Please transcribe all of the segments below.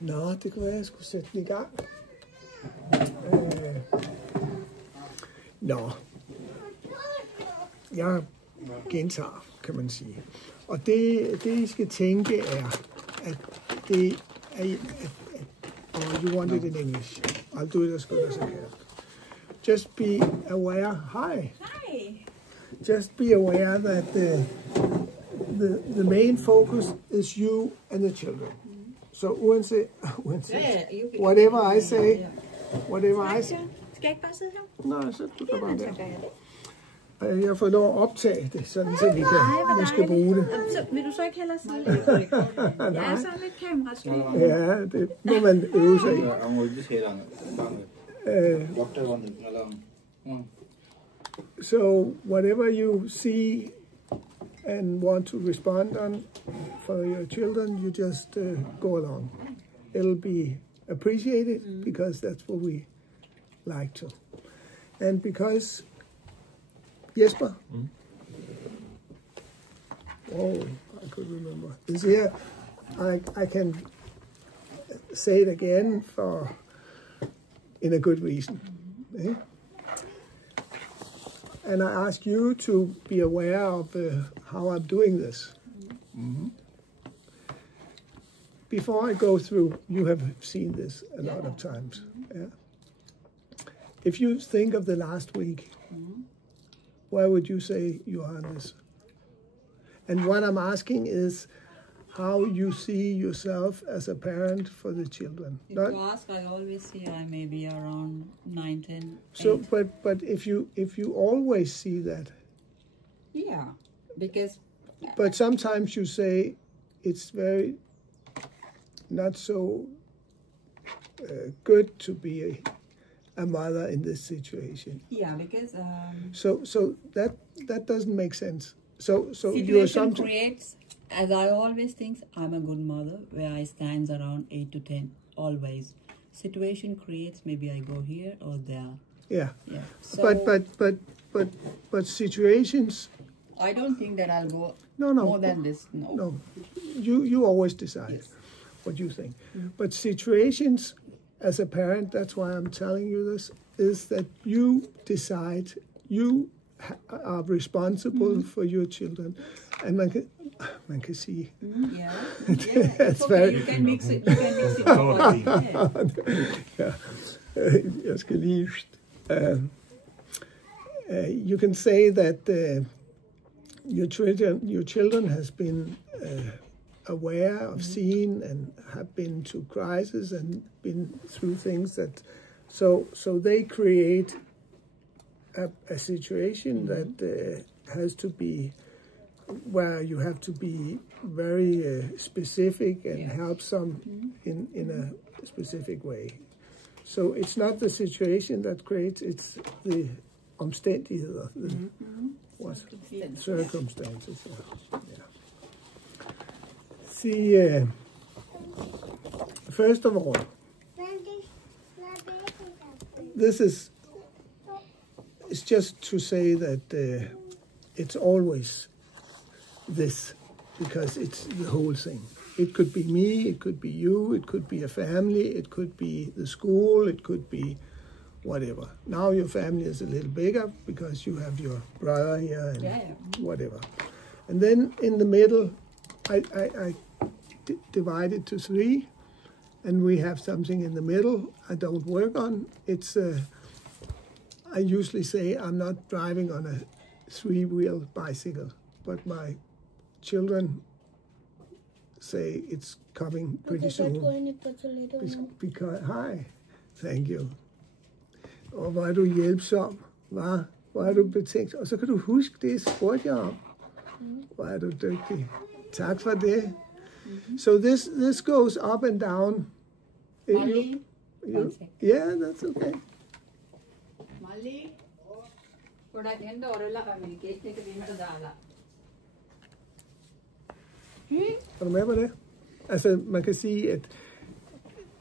Nå, det kunne være, at jeg skulle sætte den i gang. Nå. Jeg gentager, kan man sige. Og det I skal tænke er, at det er... you want it in English. I'll do it as good as I can. Just be aware. Hi. Hi. Just be aware that the main focus is you and the children. So whatever I say, Skal jeg ikke bare sidde her? nej, så du kan bare der. Jeg får lov at optage det, sådan så vi kan måske bruge det. Så, vil du så ikke hellere sidde lidt? Jeg er så lidt kamerasky. Ja, det må man øve sig i. So whatever you see and want to respond on for your children, you just go along. It'll be appreciated because that's what we like to. And because Jesper, oh, I could remember, is here, I can say it again in a good reason. Eh? And I ask you to be aware of how I'm doing this. Before I go through, you have seen this a lot of times. Yeah. If you think of the last week, where would you say you are in this? And what I'm asking is how you see yourself as a parent for the children. If you ask, I always say I may be around 9, 10, 8. So, but if you always see that. Yeah, because. But sometimes you say it's very not so good to be a mother in this situation. Yeah, because. So that doesn't make sense. So situation creates. As I always think, I'm a good mother, where I stand around 8 to 10, always. Situation creates, maybe I go here or there. Yeah. Yeah. So but situations. I don't think that I'll go No. more than this. No. You always decide Yes. what you think. But situations, as a parent, that's why I'm telling you this, is that you decide. You are responsible for your children, and man kan sige. Yeah. It's okay. You can mix it. Ja. Jeg skal lige. You can say that your children has been aware of seeing and have been to crisis and been through things that, so they create a situation that has to be, where you have to be very specific and help some in a specific way. So it's not the situation that creates, it's the omstændigheder, circumstances. Yeah. See, first of all, this is, it's just to say that it's always this, because it's the whole thing. It could be me, it could be you, it could be a family, it could be the school, it could be whatever. Now your family is a little bigger because you have your brother here and whatever. And then in the middle, I divide it to 3, and we have something in the middle I don't work on. It's I usually say I'm not driving on a 3-wheel bicycle, but my children say it's coming pretty soon. Because, hi, thank you. Og hvor er du hjælpsom, hva? Hvor er du betænkt. Og så kan du huske det, spurgte jeg om. Hvor er du dygtig. Tak for det. So this goes up and down. Yeah, that's okay. Er du med på det? Altså, man kan sige, at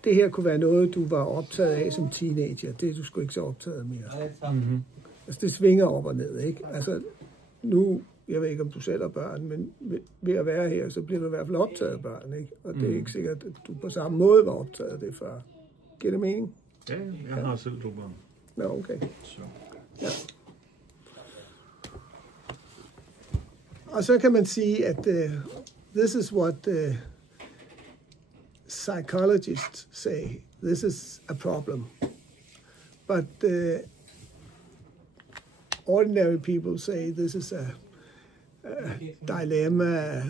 det her kunne være noget, du var optaget af som teenager. Det er du sgu ikke så optaget af mere. Altså, det svinger op og ned, ikke? Altså, nu jeg ved ikke, om du selv har børn, men ved at være her, så bliver du i hvert fald optaget af børn, ikke? Og det er ikke sikkert, at du på samme måde var optaget af det før. Giver det mening? Ja, jeg har selv 2 børn. Ja, okay. Så. Ja. Og så kan man sige, at this is what psychologists say. This is a problem. But ordinary people say this is a dilemma,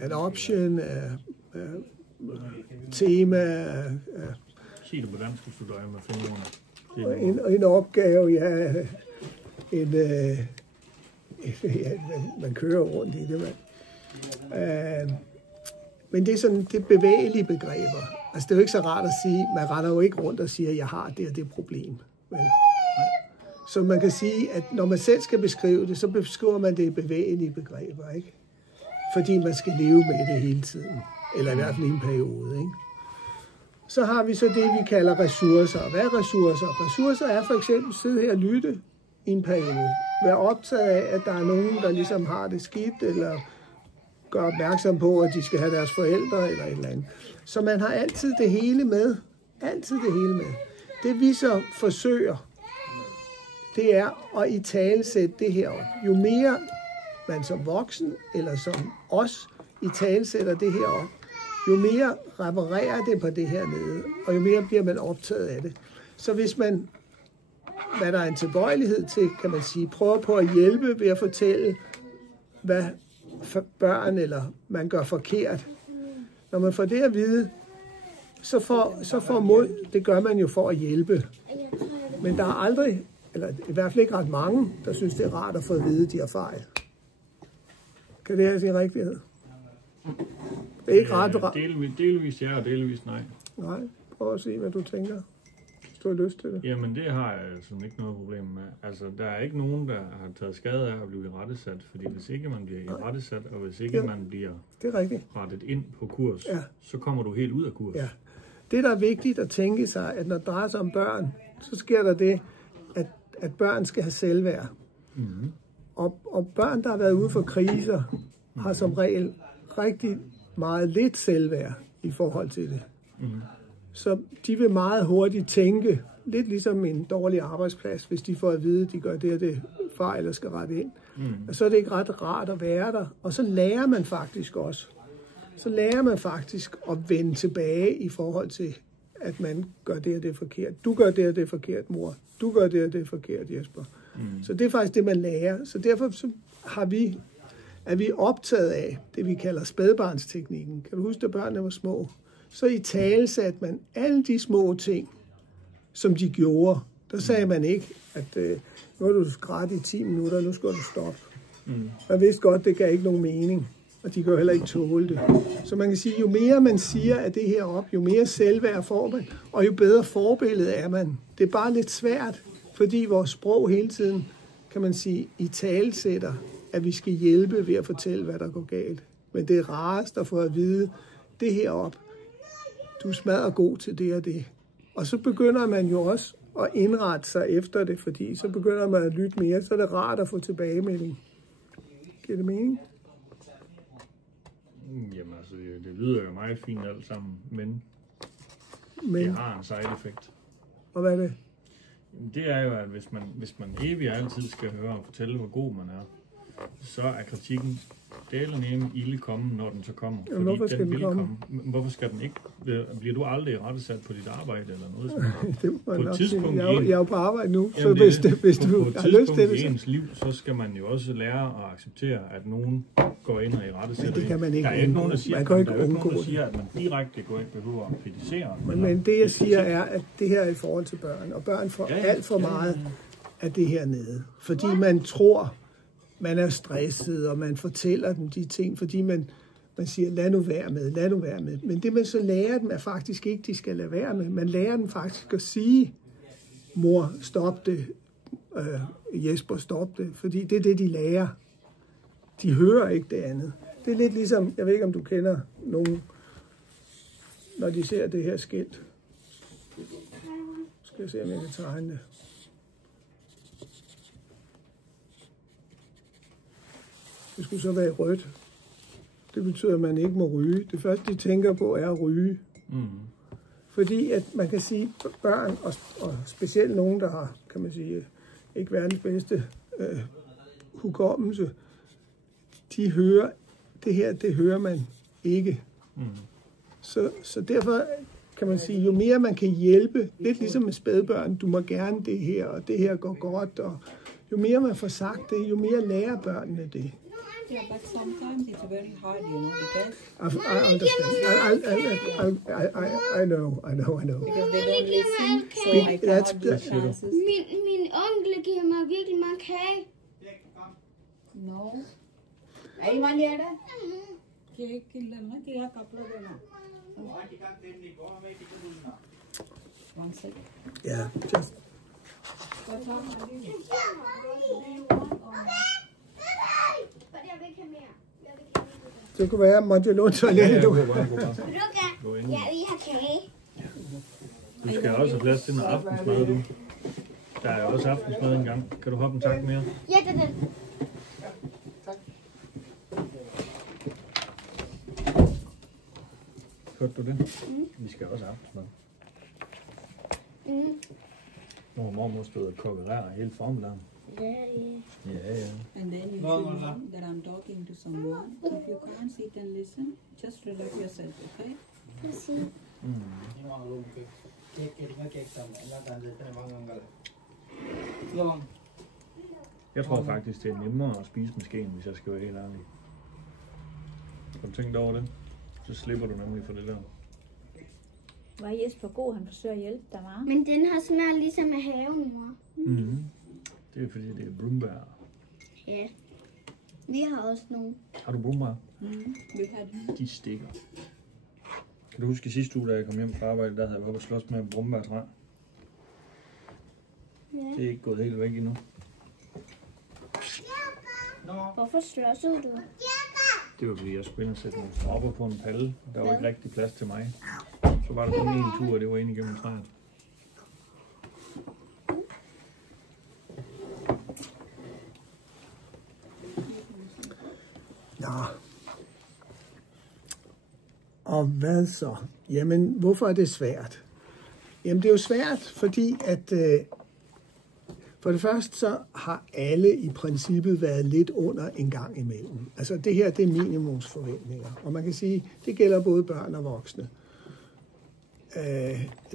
an option, tema, Sig det på dansk, hvis du døjer med fingrene. en opgave, ja, man kører rundt i det, men det er sådan, det er bevægelige begreber. Altså, det er jo ikke så rart at sige, man render jo ikke rundt og siger, at jeg har det og det problem. Vel? Så man kan sige, at når man selv skal beskrive det, så beskriver man det i bevægelige begreber, ikke? Fordi man skal leve med det hele tiden. Eller i hvert fald i en periode, ikke? Så har vi så det, vi kalder ressourcer. Hvad er ressourcer? Ressourcer er for eksempel sidde her og lytte i en periode. Være optaget af, at der er nogen, der ligesom har det skidt, eller gør opmærksom på, at de skal have deres forældre, eller et eller andet. Så man har altid det hele med. Altid det hele med. Det vi så forsøger, det er at italesætte det her op. Jo mere man som voksen, eller som os, italesætter det her op, jo mere reparerer det på det her nede, og jo mere bliver man optaget af det. Så hvis man, hvad der er en tilbøjelighed til, kan man sige, prøver på at hjælpe ved at fortælle, hvad børn eller man gør forkert. Når man får det at vide, så får mod, det gør man jo for at hjælpe. Men der er aldrig, eller i hvert fald ikke ret mange, der synes, det er rart at få at vide, de har fejl. Kan det have sin rigtighed? Det er ikke ret. Delvis ja, og delvis nej. Nej, prøv at se, hvad du tænker. Hvis du har lyst til det. Jamen, det har jeg sådan ikke noget problem med. Altså, der er ikke nogen, der har taget skade af at blive irettesat, fordi hvis ikke man bliver irettesat, og hvis ikke man bliver det er rigtigt. rettet ind på kurs, så kommer du helt ud af kurs. Ja. Det, der er vigtigt at tænke sig, at når det drejer sig om børn, så sker der det, at børn skal have selvværd. Mm-hmm. Og børn, der har været ude for kriser, har som regel rigtig meget lidt selvværd i forhold til det. Mm-hmm. Så de vil meget hurtigt tænke, lidt ligesom en dårlig arbejdsplads, hvis de får at vide, at de gør det og det fejl og skal rette ind. Og så er det ikke ret rart at være der. Og så lærer man faktisk også. Så lærer man faktisk at vende tilbage i forhold til, at man gør det og det forkert. Du gør det og det forkert, mor. Du gør det og det forkert, Jesper. Så det er faktisk det, man lærer. Så derfor så er vi optaget af det, vi kalder spædbarnsteknikken. Kan du huske, da børnene var små? Så i tale satte man alle de små ting, som de gjorde. Der sagde man ikke, at nu har du grædt i 10 minutter, nu skal du stoppe. Man vidste godt, det gav ikke nogen mening, og de kan jo heller ikke tåle det. Så man kan sige, jo mere man siger af det her op, jo mere selvværd får man, og jo bedre forbillede er man. Det er bare lidt svært, fordi vores sprog hele tiden, kan man sige, i talesætter, at vi skal hjælpe ved at fortælle, hvad der går galt. Men det er rarest at få at vide det her op. Du er smadret god til det og det. Og så begynder man jo også at indrette sig efter det, fordi så begynder man at lytte mere, så er det rart at få tilbagemelding. Giver det mening? Jamen altså, det lyder jo meget fint alt sammen, men det har en side effekt. Og hvad er det? Det er jo, at hvis man evigt altid skal høre og fortælle, hvor god man er, så er kritikken delen nemme ilde komme, når den så kommer. Ja, hvorfor skal den komme? Hvorfor skal den ikke? Bliver du aldrig rettesat på dit arbejde eller noget sådan? Det må på et tidspunkt jeg er jo på arbejde nu, så hvis du har lyst til det. I ens liv, så skal man jo også lære at acceptere, at nogen går ind og irettesætter. Men det kan man ikke. Der er ikke nogen, der siger, at man direkte går ikke behøver at kritisere. Men det jeg siger er, at det her er i forhold til børn, og børn får alt for meget af det her nede. Fordi man tror, man er stresset, og man fortæller dem de ting, fordi man siger, lad nu være med. Men det man så lærer dem er faktisk ikke, de skal lade være med. Man lærer dem faktisk at sige, mor, stop det, Jesper, stop det, fordi det er det, de lærer. De hører ikke det andet. Det er lidt ligesom, jeg ved ikke, om du kender nogen, når de ser det her skilt. Skal jeg se, om jeg kan tegne det. Det skulle så være rødt. Det betyder, at man ikke må ryge. Det første, de tænker på, er at ryge. Mm. Fordi at man kan sige, at børn, og specielt nogen, der har, kan man sige, ikke verdens bedste hukommelse, de hører, det her, det hører man ikke. Mm. Så derfor kan man sige, jo mere man kan hjælpe, lidt ligesom med spædbørn, du må gerne det her, og det her går godt, og jo mere man får sagt det, jo mere lærer børnene det. Yeah, but sometimes it's very hard, you know, because I understand. I know. because they don't listen, so I That's- cannot give chances. Min onkel giver mig virkelig mange kage. No. Hey, Maliada. Cake illana, kya kapla dena. One second. Yeah, just Jeg vil ikke have mere. Jeg vil ikke have mere. det kunne være Montelund toilet. Gå Du. bare. Luca, Gå ind. jeg vil have kage. Du skal også have plads til noget aftensmad, du. Der er også aftensmad engang. Kan du hoppe en tak mere? Ja, det er den. Hørte du det? Vi skal også have aftensmad. Nu har mormor stået og kokkereret hele formiddagen. Ja. Ja. And then you should know that I'm talking to someone. If you can't sit and listen, just relax yourself, okay? Præcis. Jeg tror faktisk, det er nemmere at spise med skeen, hvis jeg skal være helt ærlig. Har du tænkt over det? Så slipper du nemlig for det der. Var Jesper god, han forsøger at hjælpe dig meget. Men den har smag ligesom af haven, mor. Mm-hmm. Det er fordi, det er brumbær. Ja. Vi har også nogle. Har du brumbær? We had De stikker. Kan du huske sidste uge, da jeg kom hjem fra arbejde, der havde jeg været oppe og slås med en brumbærtræ? Ja. Det er ikke gået helt væk endnu. Hvorfor slåsede du? Det var fordi, jeg skulle ind og sætte nogle stropper på en palle. Der var ikke rigtig plads til mig. Så var der kun en tur, og det var ind igennem træet. Nå. Og hvad så? Jamen, hvorfor er det svært? Jamen, det er jo svært, fordi at for det første så har alle i princippet været lidt under en gang imellem. Altså det her, det er minimumsforventninger. Og man kan sige, det gælder både børn og voksne.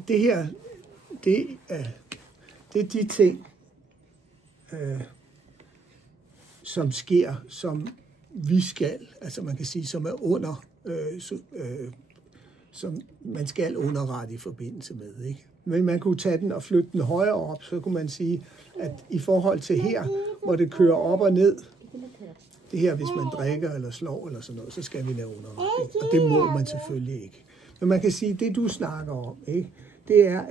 Det her, det er de ting, som sker, som vi skal, altså man kan sige, som er under, som man skal underrette i forbindelse med, ikke? Men man kunne tage den og flytte den højere op, så kunne man sige, at i forhold til her, hvor det kører op og ned, det her, hvis man drikker eller slår eller sådan noget, så skal vi lave underretning. Og det må man selvfølgelig ikke. Men man kan sige, at det du snakker om, ikke, det er,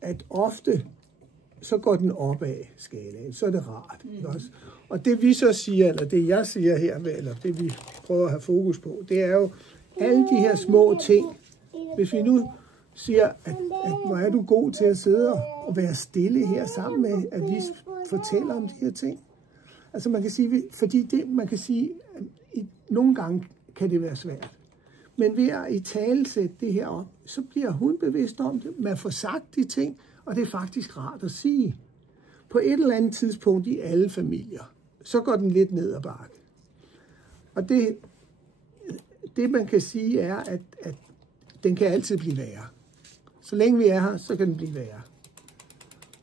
at ofte, så går den opad skalaen, så er det rart. Ikke også? Og det vi så siger, eller det jeg siger her, eller det vi prøver at have fokus på, det er jo alle de her små ting. Hvis vi nu siger, at hvor er du god til at sidde og være stille her sammen med, at vi fortæller om de her ting. Altså man kan sige, fordi det, man kan sige, nogle gange kan det være svært. Men ved at italesætte det her op, så bliver hun bevidst om det. Man får sagt de ting, og det er faktisk rart at sige. På et eller andet tidspunkt i alle familier, så går den lidt ned ad bakke. Og det man kan sige er, at den kan altid blive værre. Så længe vi er her, så kan den blive værre.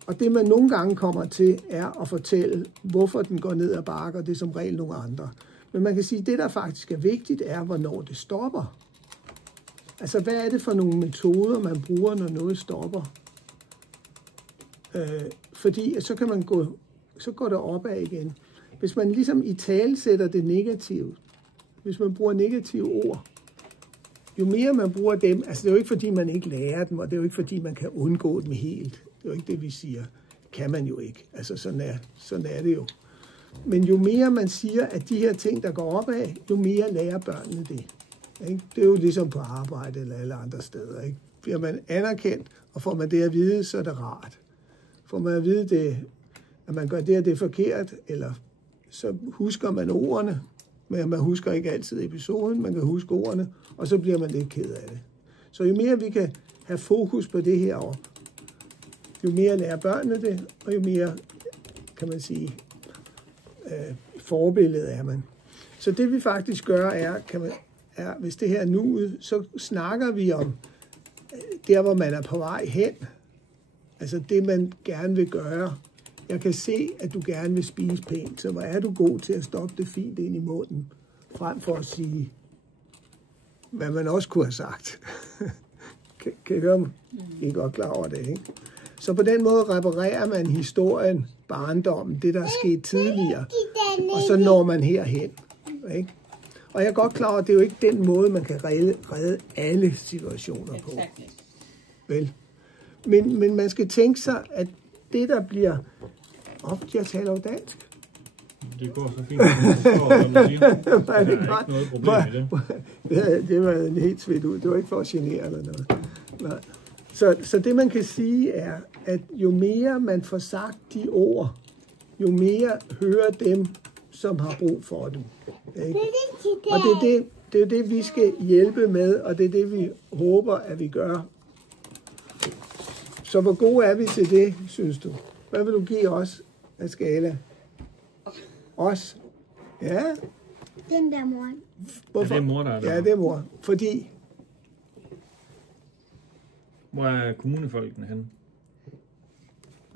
Og det man nogle gange kommer til, er at fortælle, hvorfor den går ned ad bakke, og det er som regel nogle andre. Men man kan sige, at det der faktisk er vigtigt, er, hvornår det stopper. Altså, hvad er det for nogle metoder, man bruger, når noget stopper? Fordi så kan man så går det opad igen. Hvis man ligesom italesætter det negative, hvis man bruger negative ord, jo mere man bruger dem, altså det er jo ikke fordi, man ikke lærer dem, og det er jo ikke fordi, man kan undgå dem helt. Det er jo ikke det, vi siger. Kan man jo ikke. Altså sådan er det jo. Men jo mere man siger, at de her ting, der går opad, jo mere lærer børnene det. Ikke? Det er jo ligesom på arbejde eller alle andre steder. Ikke? Bliver man anerkendt, og får man det at vide, så er det rart. Får man at vide, at man gør det, og det er forkert, eller så husker man ordene, Men man husker ikke altid episoden, man kan huske ordene, og så bliver man lidt ked af det. Så jo mere vi kan have fokus på det her op, jo mere lærer børnene det, og jo mere, kan man sige, forbillede er man. Så det vi faktisk gør er, hvis det her er nuet, så snakker vi om der, hvor man er på vej hen. Altså det, man gerne vil gøre. Jeg kan se, at du gerne vil spise pænt, så hvor er du god til at stoppe det fint ind i munden, frem for at sige, hvad man også kunne have sagt. Kan I høre mig? I er godt klar over det, ikke? Så på den måde reparerer man historien, barndommen, det der er sket tidligere, og så når man herhen. Ikke? Og jeg er godt klar over, at det er jo ikke den måde, man kan redde alle situationer på. Vel? Men man skal tænke sig, at det, der bliver... Jeg taler jo dansk. Det går så fint. Det går, man siger. Der er ikke noget problem i det. Det var helt svedt ud. Det var ikke for at genere eller noget. Nej. Så det, man kan sige, er, at jo mere man får sagt de ord, jo mere hører dem, som har brug for dem. Ikke? Og det er det, vi skal hjælpe med, og det er det, vi håber, at vi gør. Så hvor gode er vi til det, synes du? Hvad vil du give os af skala? Os? Ja? Den der mor. Hvorfor? Ja, det er mor, der er der. Ja, det er mor. Fordi... Hvor er kommunefolkene henne?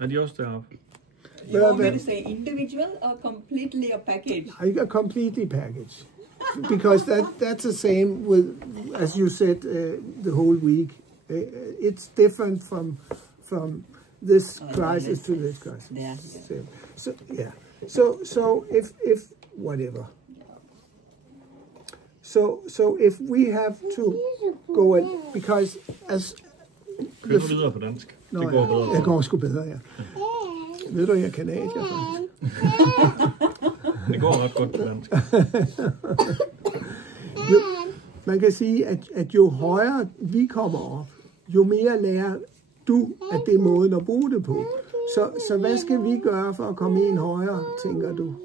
Er de også deroppe? You want me to say individual or completely a package? A completely package. Because that's the same with, as you said, the whole week. It's different from this crisis to this crisis. Yeah. So yeah. So if whatever. So if we have to go in, because as Kør du videre på dansk. Nå, det går bedre. Det går sgu bedre, ja. Ved du, jeg er kanadier, faktisk. Det går ret godt på dansk. Jo, man kan sige, at jo højere vi kommer op, jo mere lærer du, at det er måden at bruge det på. Så hvad skal vi gøre for at komme en højere, tænker du?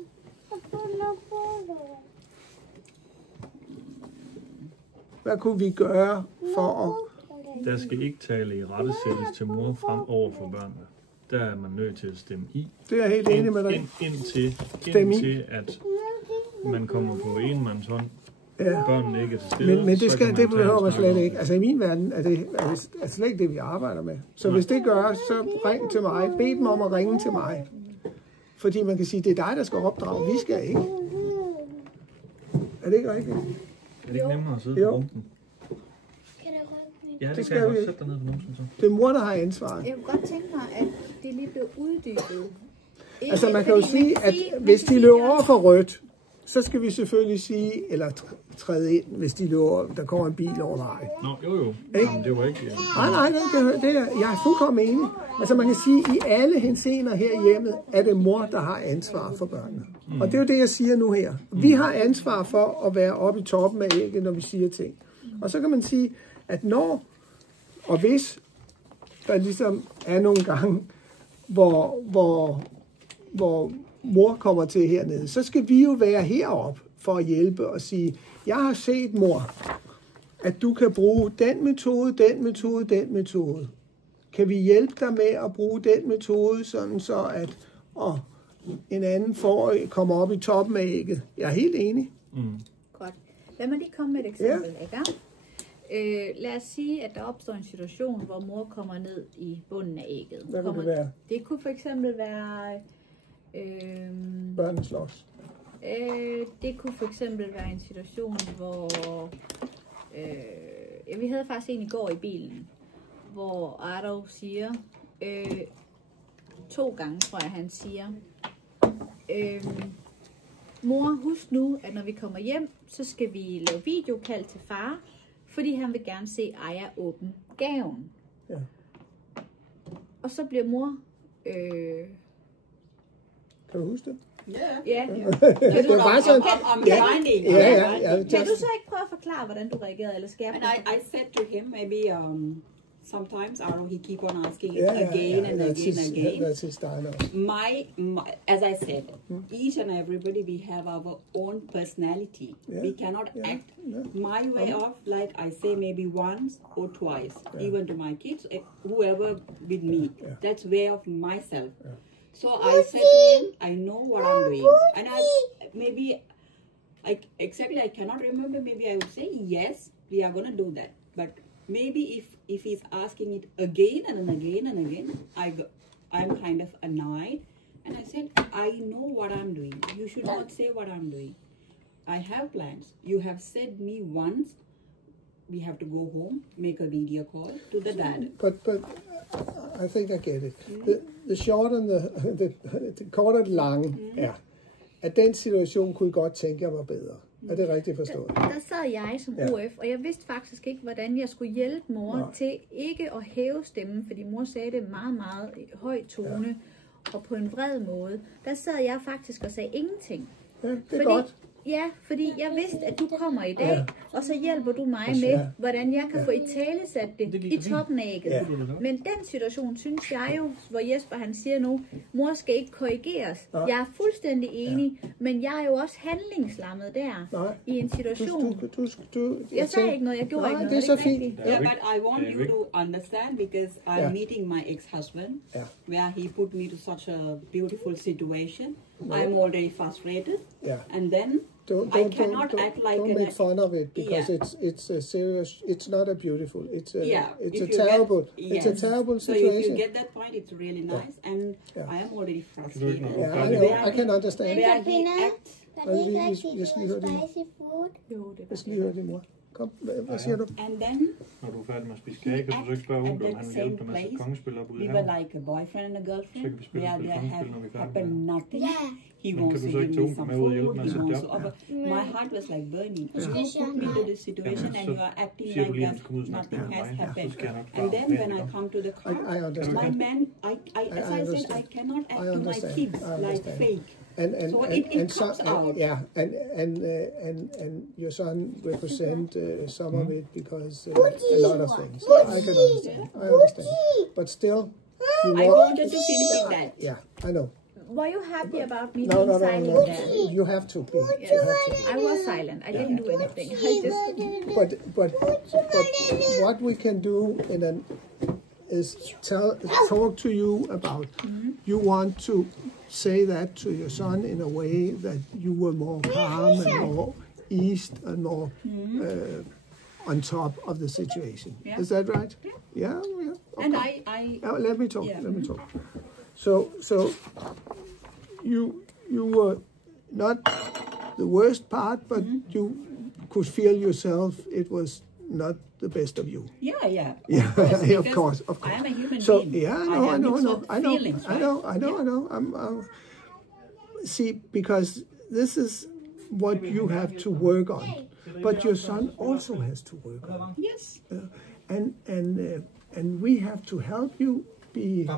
Hvad kunne vi gøre for at... Der skal ikke tale i rettesættes til mor frem over for børnene. Der er man nødt til at stemme i. Det er jeg helt enig med dig. Indtil at man kommer på enmandshånd. Ja. Børnene ikke er til stede. Men det behøver man slet ikke. Altså i min verden er det slet ikke det, vi arbejder med. Så hvis det gør, så ring til mig. Bed dem om at ringe til mig. Fordi man kan sige, det er dig, der skal opdrage. Vi skal ikke. Er det ikke rigtigt? Er det ikke nemmere at sidde på rumpen? Ja, det skal jeg godt sætte dig ned på numsen så. Det er mor, der har ansvaret. Jeg kunne godt tænke mig, at det lige blev uddybet. Altså man kan jo sige, at hvis de løber over for rødt, så skal vi selvfølgelig sige, eller træde ind, hvis de løber, der kommer en bil over vejen. Nå, jo. Jamen, det var ikke... Nej, jeg er fuldkommen enig. Altså man kan sige, at i alle henseender her i hjemmet, er det mor, der har ansvar for børnene. Og det er jo det, jeg siger nu her. Vi har ansvar for at være oppe i toppen af ægget, når vi siger ting. Og så kan man sige, at når og hvis der ligesom er nogle gange, hvor mor kommer til hernede, så skal vi jo være heroppe for at hjælpe og sige, jeg har set, mor, at du kan bruge den metode. Kan vi hjælpe dig med at bruge den metode, sådan så at en anden kommer op i toppen af ægget? Jeg er helt enig. Godt. Lad mig lige komme med et eksempel, ikke? Lad os sige, at der opstår en situation, hvor mor kommer ned i bunden af ægget. Hvad kunne det være? Det kunne for eksempel være... Børnene slås. Det kunne for eksempel være en situation, hvor... vi havde faktisk en i går i bilen, hvor Ardo siger... 2 gange, tror jeg, han siger... Mor, husk nu, at når vi kommer hjem, så skal vi lave videokald til far, fordi han vil gerne se Aya åbne gaven. Ja. Og så bliver mor... Kan du huske det? Ja. Det var bare sådan... Ja. Kan du så ikke prøve at forklare, hvordan du reagerede, eller skal jeg? And I said to him, maybe sometimes Aro, he keep on asking it again and again. That's his style. My, as I said, each and everybody, we have our own personality. We cannot act my way of, like I say, maybe once or twice, even to my kids, whoever with me. That's way of myself. So I said to him, I know what I'm doing. And I cannot remember, maybe I would say, yes, we are going to do that. But maybe if he's asking it again and again and again, I'm kind of annoyed. And I said, I know what I'm doing. You should not say what I'm doing. I have plans. You have said me once, we have to go home, make a video call to the dad. But I think I get it. The short and the kort og det lange er, at den situation kunne I godt tænke jer var bedre. Er det rigtigt forstået? Der sad jeg som OF, og jeg vidste faktisk ikke, hvordan jeg skulle hjælpe mor til ikke at hæve stemmen, fordi mor sagde det meget, meget høj tone og på en vred måde. Der sad jeg faktisk og sagde ingenting. Ja, det er godt. Ja, fordi jeg vidste, at du kommer i dag, og så hjælper du mig med, hvordan jeg kan få italesat det i toppen af ægget. Men den situation, synes jeg jo, hvor Jesper han siger nu, mor skal ikke korrigeres. Jeg er fuldstændig enig, men jeg er jo også handlingslammet der i en situation. Jeg sagde ikke noget, jeg gjorde ikke noget. Det er så fint. Yeah, but I want you to understand, because I'm meeting my ex-husband, where he put me to such a beautiful situation. I'm already frustrated, and then I cannot act like don't make fun of it, because it's a serious. It's not a beautiful. It's a terrible. It's a terrible situation. So if you get that point, it's really nice, and I am already frustrated. Yeah, I know. I can understand. Where he acts. Jeg skal lige høre din mor. Kom, hvad siger du? And then når du er færdig med at spise kage, kan du så ikke spørge Onkel, om han vil hjælpe dig med at sætte kongespil op ude i haven? We were like a boyfriend and a girlfriend, where there happened nothing. He wants to give me some food, he wants to offer. My heart was like burning. You put me to this situation and you are acting like that nothing has happened. And then when I come to the car, my man, as I said, I cannot act to my kids like fake. So it comes out. Yeah, and your son represent some of it, because a lot of things. I can understand. I understand. But still, I wanted to finish that. Yeah, I know. Were you happy about me No. silent there? You have to, please. Yes. I was silent. I didn't do anything. But what we can do is talk to you about. You want to say that to your son in a way that you were more calm and more eased and more on top of the situation. Yeah. Is that right? Yeah. Okay. And I let me talk. Let me talk. So you were not the worst part, but you could feel yourself. It was not the best of you. Yeah. Of course. I am a human I being. know. See, because this is what you have to work on, but your son also has to work on. Yes. And we have to help you be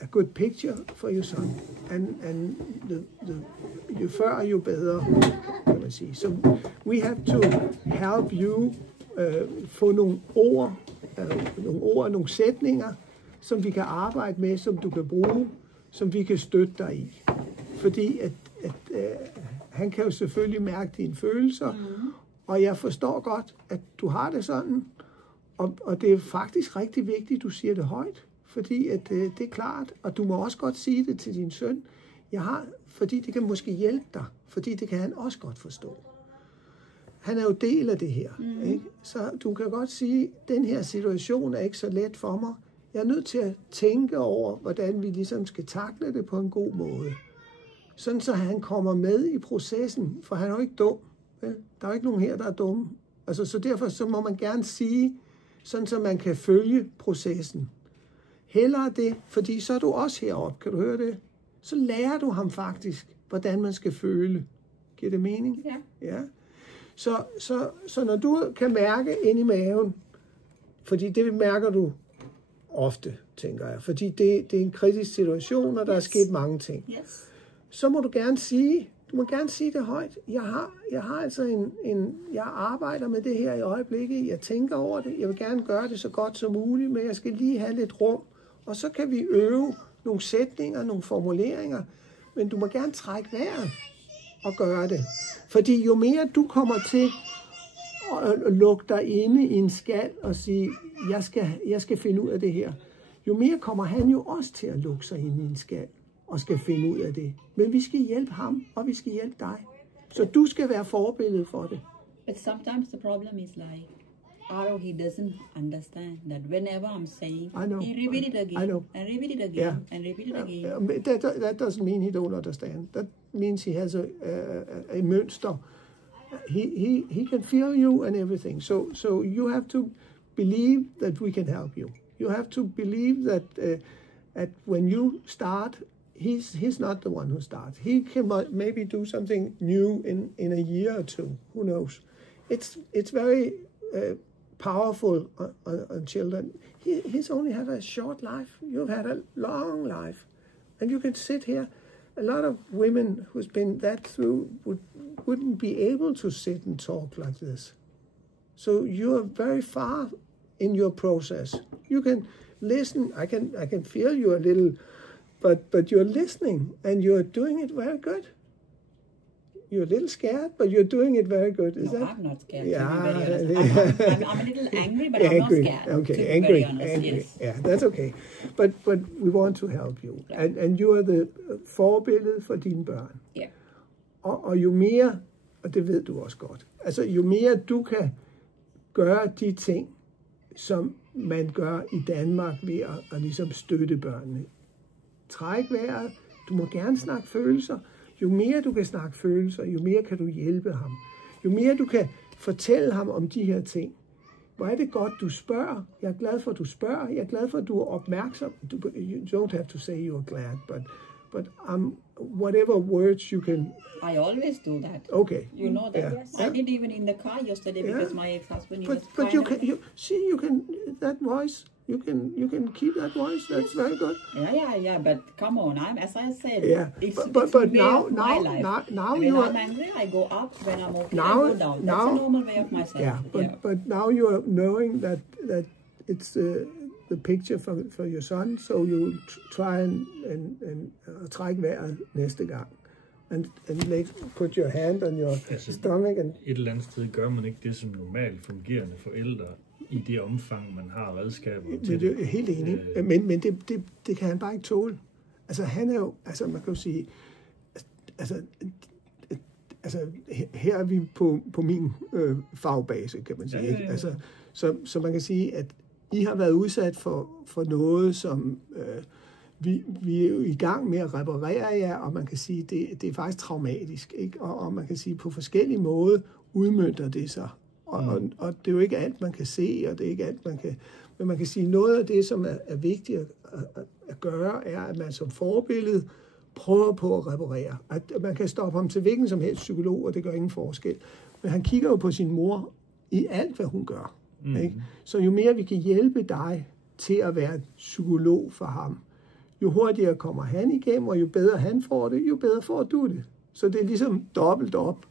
a good picture for your son, and jo før jo bedre, kan man sige. So we have to help you få nogle ord, nogle sætninger, som vi kan arbejde med, som du kan bruge, som vi kan støtte dig i. Fordi at han kan jo selvfølgelig mærke dine følelser, og jeg forstår godt, at du har det sådan, og det er faktisk rigtig vigtigt, at du siger det højt. Fordi at, det er klart, og du må også godt sige det til din søn, fordi det kan måske hjælpe dig, fordi det kan han også godt forstå. Han er jo del af det her, ikke? Så du kan godt sige, at den her situation er ikke så let for mig. Jeg er nødt til at tænke over, hvordan vi ligesom skal takle det på en god måde. Sådan så han kommer med i processen, for han er jo ikke dum. Vel? Der er jo ikke nogen her, der er dumme. Altså, så derfor så må man gerne sige, sådan så man kan følge processen. Hellere det, fordi så er du også heroppe, kan du høre det? Så lærer du ham faktisk, hvordan man skal føle. Giver det mening? Ja. Så når du kan mærke ind i maven, fordi det mærker du ofte, tænker jeg, fordi det er en kritisk situation, og der er sket mange ting. Yes. Så må du gerne sige, Du må gerne sige det højt. Jeg har altså jeg arbejder med det her i øjeblikket. Jeg tænker over det. Jeg vil gerne gøre det så godt som muligt, men jeg skal lige have lidt rum. Og så kan vi øve nogle sætninger, nogle formuleringer. Men du må gerne trække vejret og gøre det. Fordi jo mere du kommer til at lukke dig inde i en skal og sige, jeg skal finde ud af det her, jo mere kommer han jo også til at lukke sig inde i en skal og skal finde ud af det. Men vi skal hjælpe ham, og vi skal hjælpe dig. Så du skal være forbillede for det. But sometimes the problem is like, Aro, he doesn't understand that whenever I'm saying, he repeat it again, and repeat it again, and repeat it again. That doesn't mean he don't understand. That means he has a mønster. He can feel you and everything. So you have to believe that we can help you. You have to believe that when you start, he's not the one who starts. He can maybe do something new in a year or two. Who knows? It's very powerful on children. He's only had a short life. You've had a long life, and you can sit here. A lot of women who's been that through wouldn't be able to sit and talk like this. So you're very far in your process. You can listen. I can feel you a little, but you're listening and you're doing it very good. You're a little scared, but you're doing it very good. Is that? I'm not scared. Yeah, to be very honest. I'm a little angry, but I'm not scared. Okay, to angry, be very honest. angry. Yes. Yeah, that's okay. But we want to help you, and you are the forbillede for dine børn. Yeah. Og jo mere, og det ved du også godt, altså jo mere du kan gøre de ting, som man gør i Danmark ved at ligesom støtte børnene. Træk vejret. Du må gerne snakke følelser. Jo mere du kan snakke følelser, jo mere kan du hjælpe ham. Jo mere du kan fortælle ham om de her ting. Hvor er det godt, du spørger. Jeg er glad for, at du spørger. Jeg er glad for, at du er opmærksom. You don't have to say you're glad, but whatever words you can... I always do that. Okay. You know that. Yeah. Yes. I did even in the car yesterday because my ex-husband was But you can that voice. You can keep that voice. That's very good. Yeah. But come on, as I said, it's but now when you are I'm angry, I go up. When I'm okay, now, I go down. That's a normal way of myself. Yeah, but now you are knowing that it's the picture for your son, so you try and trække vejret næste gang. And put your hand on your stomach. And et eller andet sted gør man ikke det som normalt fungerende forældre i det omfang, man har redskaber til det. Det er helt enig. Men det kan han bare ikke tåle. Altså han er jo, altså man kan jo sige, altså her er vi på min fagbase, kan man sige. Ikke? Altså, så man kan sige, at I har været udsat for noget, som vi er jo i gang med at reparere jer, og man kan sige, det er faktisk traumatisk, ikke? Og man kan sige, på forskellige måder udmønter det sig. Og det er jo ikke alt, man kan se, og det er ikke alt, man kan... Men man kan sige, noget af det, som er vigtigt at gøre, er, at man som forbillede prøver på at reparere. At man kan stoppe ham til hvilken som helst psykolog, og det gør ingen forskel. Men han kigger jo på sin mor i alt, hvad hun gør. Ikke? Så jo mere vi kan hjælpe dig til at være psykolog for ham, jo hurtigere kommer han igennem, og jo bedre han får det, jo bedre får du det. Så det er ligesom dobbelt op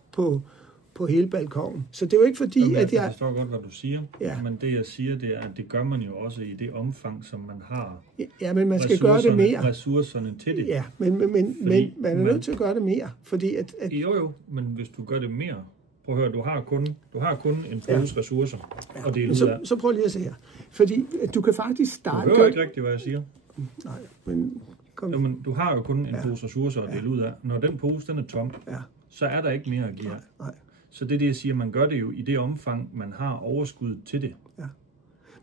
på hele balkonen. Så det er jo ikke fordi, at jeg... forstår godt, hvad du siger, men det jeg siger, det er, at det gør man jo også i det omfang, som man har. Ja, men man skal gøre det mere. Ressourcerne til det. Ja, men man er nødt til at gøre det mere, fordi at... Jo, men hvis du gør det mere, prøv at høre, du har kun en pose ressourcer at dele ud af. Så prøv lige at se her. Fordi du kan faktisk starte... Du hører ikke rigtigt, hvad jeg siger. Nej, men... Men du har jo kun en pose ressourcer at dele ud af. Når den pose, den er tom, så er der ikke mere at give. Nej. Så det er det, jeg siger, man gør det jo i det omfang, man har overskud til det. Ja.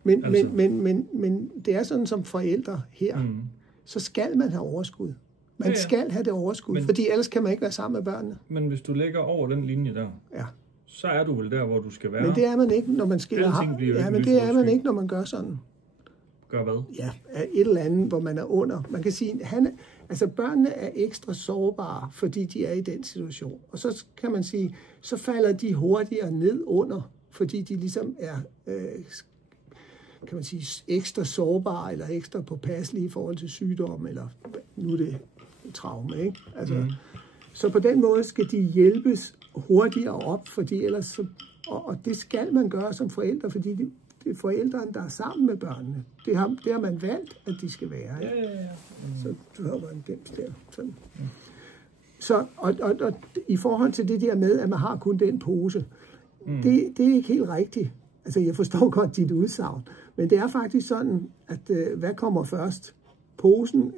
Men det er sådan som forældre her, så skal man have overskud. Man skal have det overskud, fordi ellers kan man ikke være sammen med børnene. Men hvis du lægger over den linje der, så er du vel der, hvor du skal være. Men det er man ikke, når man skiller ham. Ja, men det er man ikke, når man gør sådan. Gør hvad? Ja, et eller andet, hvor man er under. Man kan sige, børnene er ekstra sårbare, fordi de er i den situation. Og så kan man sige, så falder de hurtigere ned under, fordi de ligesom er, kan man sige, ekstra sårbare eller ekstra påpasselige i forhold til sygdom, eller nu er det traume, ikke? Altså, Så på den måde skal de hjælpes hurtigere op, fordi ellers så, og det skal man gøre som forældre, fordi det er forældrene, der er sammen med børnene. Det har man valgt, at de skal være. Ja. Så du har bare en gems der. Sådan. Så, og i forhold til det der med, at man har kun den pose, det er ikke helt rigtigt. Altså, jeg forstår godt dit udsagn, men det er faktisk sådan, at hvad kommer først? Posen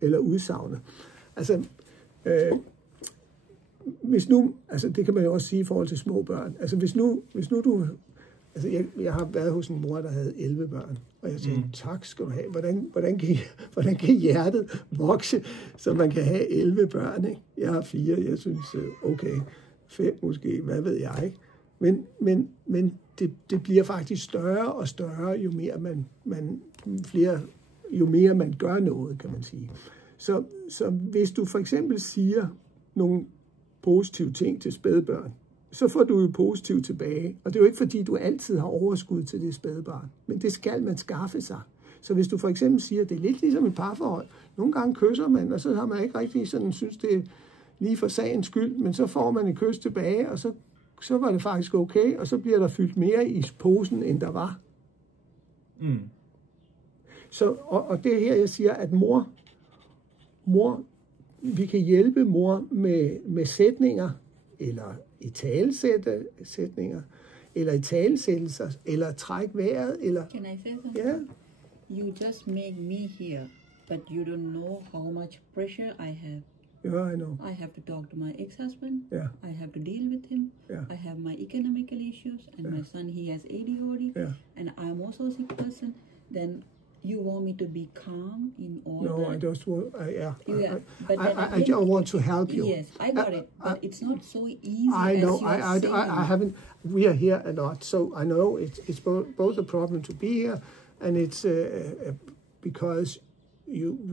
eller udsagnet? Altså, hvis nu, altså det kan man jo også sige i forhold til små børn. Altså, hvis nu du, altså jeg har været hos en mor, der havde 11 børn, og jeg sagde, tak skal du have. Hvordan kan hjertet vokse, så man kan have 11 børn, ikke? Jeg har 4, jeg synes, okay, 5 måske, hvad ved jeg, ikke? Men det bliver faktisk større og større, jo mere man gør noget, kan man sige. Så hvis du for eksempel siger nogle positive ting til spædbørn, så får du jo positivt tilbage. Og det er jo ikke fordi, du altid har overskud til det spædbarn, men det skal man skaffe sig. Så hvis du for eksempel siger, at det er lidt ligesom et parforhold, nogle gange kysser man, og så har man ikke rigtig sådan, synes det er lige for sagens skyld, men så får man et kys tilbage, og så var det faktisk okay, og så bliver der fyldt mere i posen, end der var. Så, og det er her, jeg siger, at mor, vi kan hjælpe mor med sætninger, eller sætninger, eller italesættelser, eller træk vejret, eller... Can I say something? Yeah. You just make me here, but you don't know how much pressure I have. Yeah, I know. I have to talk to my ex-husband. Yeah. I have to deal with him. Yeah. I have my economical issues, and my son, he has ADHD, and I'm also a sick person. Then you want me to be calm in all No, that? I just want, I just want to help you. Yes, I got it, but it's not so easy. I know. As you are I haven't. We are here a lot, so I know it's both a problem to be here, and it's because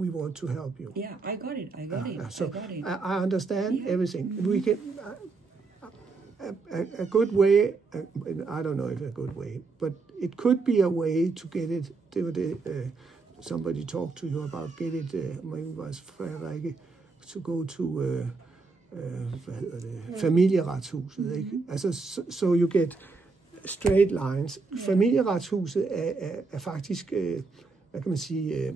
we want to help you. Yeah, I got it. I got it. So I got it. I understand everything. We can. A good way, I don't know if a good way, but it could be a way to get it. Det var det, somebody talked to you about, get it, maybe was Frederikke, to go to, hvad hedder det, familieretshuset, ikke? Altså, so you get straight lines. Familieretshuset er faktisk, hvad kan man sige,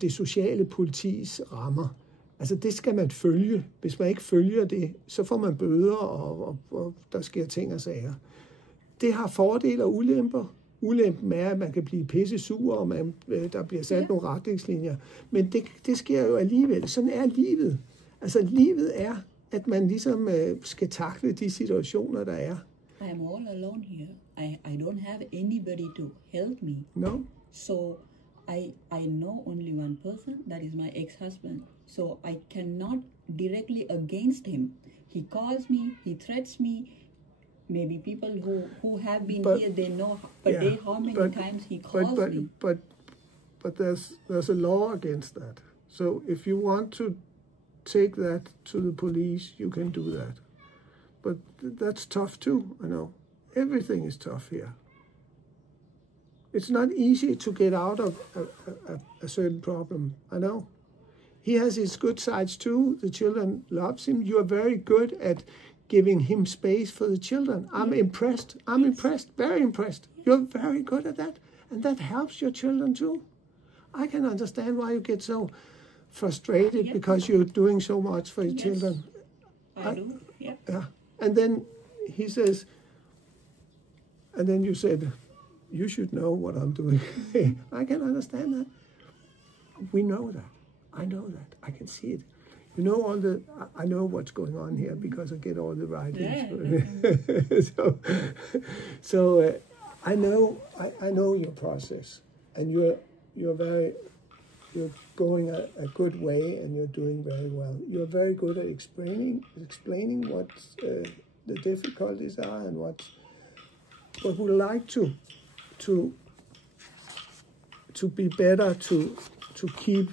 det sociale politis rammer. Altså det skal man følge. Hvis man ikke følger det, så får man bøder, og der sker ting og sager. Det har fordele og ulemper. Ulempen er, at man kan blive pisse sur, og der bliver sat nogle retningslinjer. Men det sker jo alligevel. Sådan er livet. Altså livet er, at man ligesom skal takle de situationer, der er. I am all alone here. I don't have anybody to help me. No? So I know only one person, that is my ex-husband. So I cannot directly against him. He calls me, he threats me. Maybe people who have been here, they know how many times he calls me. But there's a law against that. So if you want to take that to the police, you can do that. But that's tough too, I know. Everything is tough here. It's not easy to get out of a certain problem, I know. He has his good sides too. The children loves him. You are very good at giving him space for the children. I'm impressed. I'm impressed, very impressed. You're very good at that. And that helps your children too. I can understand why you get so frustrated because you're doing so much for your children. I do, yeah. Yeah. And then he says, and then you said, you should know what I'm doing. I can understand that. We know that. I know that. I can see it. You know I know what's going on here because I get all the writings. So I know your process, and you're going a good way, and you're doing very well. You're very good at explaining what the difficulties are and what would like to be better to keep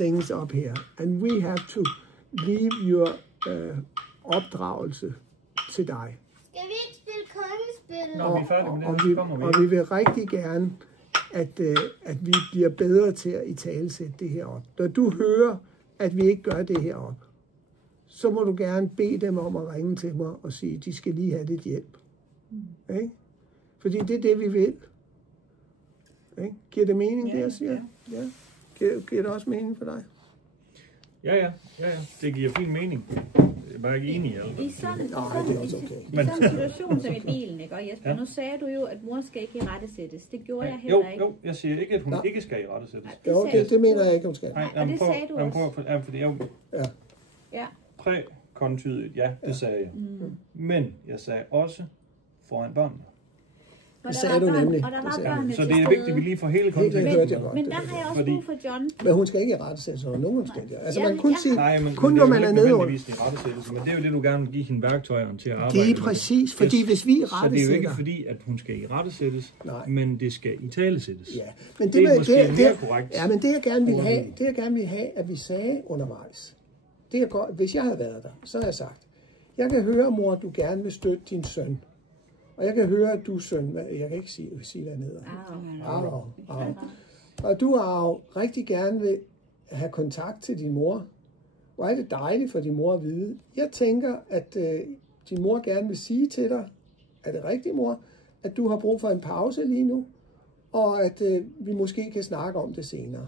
things up here, and we have to leave your opdragelse til dig. Skal vi ikke spille kongespil? Når vi er færdige med det, så kommer vi. Og vi vil rigtig gerne, at vi bliver bedre til at italesætte det her op. Når du hører, at vi ikke gør det her op, så må du gerne bede dem om at ringe til mig og sige, at de skal lige have lidt hjælp. Ikke? Fordi det er det, vi vil. Ikke? Giver det mening, det jeg siger? Ja. Giver det også mening for dig? Ja. Det giver fin mening. Jeg er bare ikke enig i alt. I sådan en situation som i bilen, ikke? Og Jesper, nu sagde du jo, at mor skal ikke irettesættes. Det gjorde jeg heller ikke. Jo, jeg siger ikke, at hun ikke skal irettesættes. Jo, det mener jeg ikke, hun skal. Nej, og det sagde du også. Fordi jeg prækontydigt, det sagde jeg. Men jeg sagde også foran børnene. Det sagde du nemlig. Og der var børnene så det er vigtigt, at vi lige får hele konteksten. Men der har jeg også brug for John. Men hun skal ikke i rettesættelse under nogen omstændigheder. Altså man kun sige, men kun når man er nede under. Men det er jo det, du gerne vil give hende værktøjerne til at arbejde. Det er præcis, fordi hvis vi rettesætter. Så det er jo ikke fordi, at hun skal i rettesættes, men det skal i talesættes. Ja, men det er måske mere korrekt. Ja, men det jeg gerne vil have, at vi sagde undervejs. Det er godt. Hvis jeg havde været der, så havde jeg sagt, jeg kan høre, mor, at du gerne vil støtte din søn. Og jeg kan høre, at du søn, jeg kan ikke sige hvad han hedder. Arv. Og du Arv rigtig gerne vil have kontakt til din mor. Hvor er det dejligt for din mor at vide. Jeg tænker, at din mor gerne vil sige til dig, er det rigtigt, mor, at du har brug for en pause lige nu, og at vi måske kan snakke om det senere.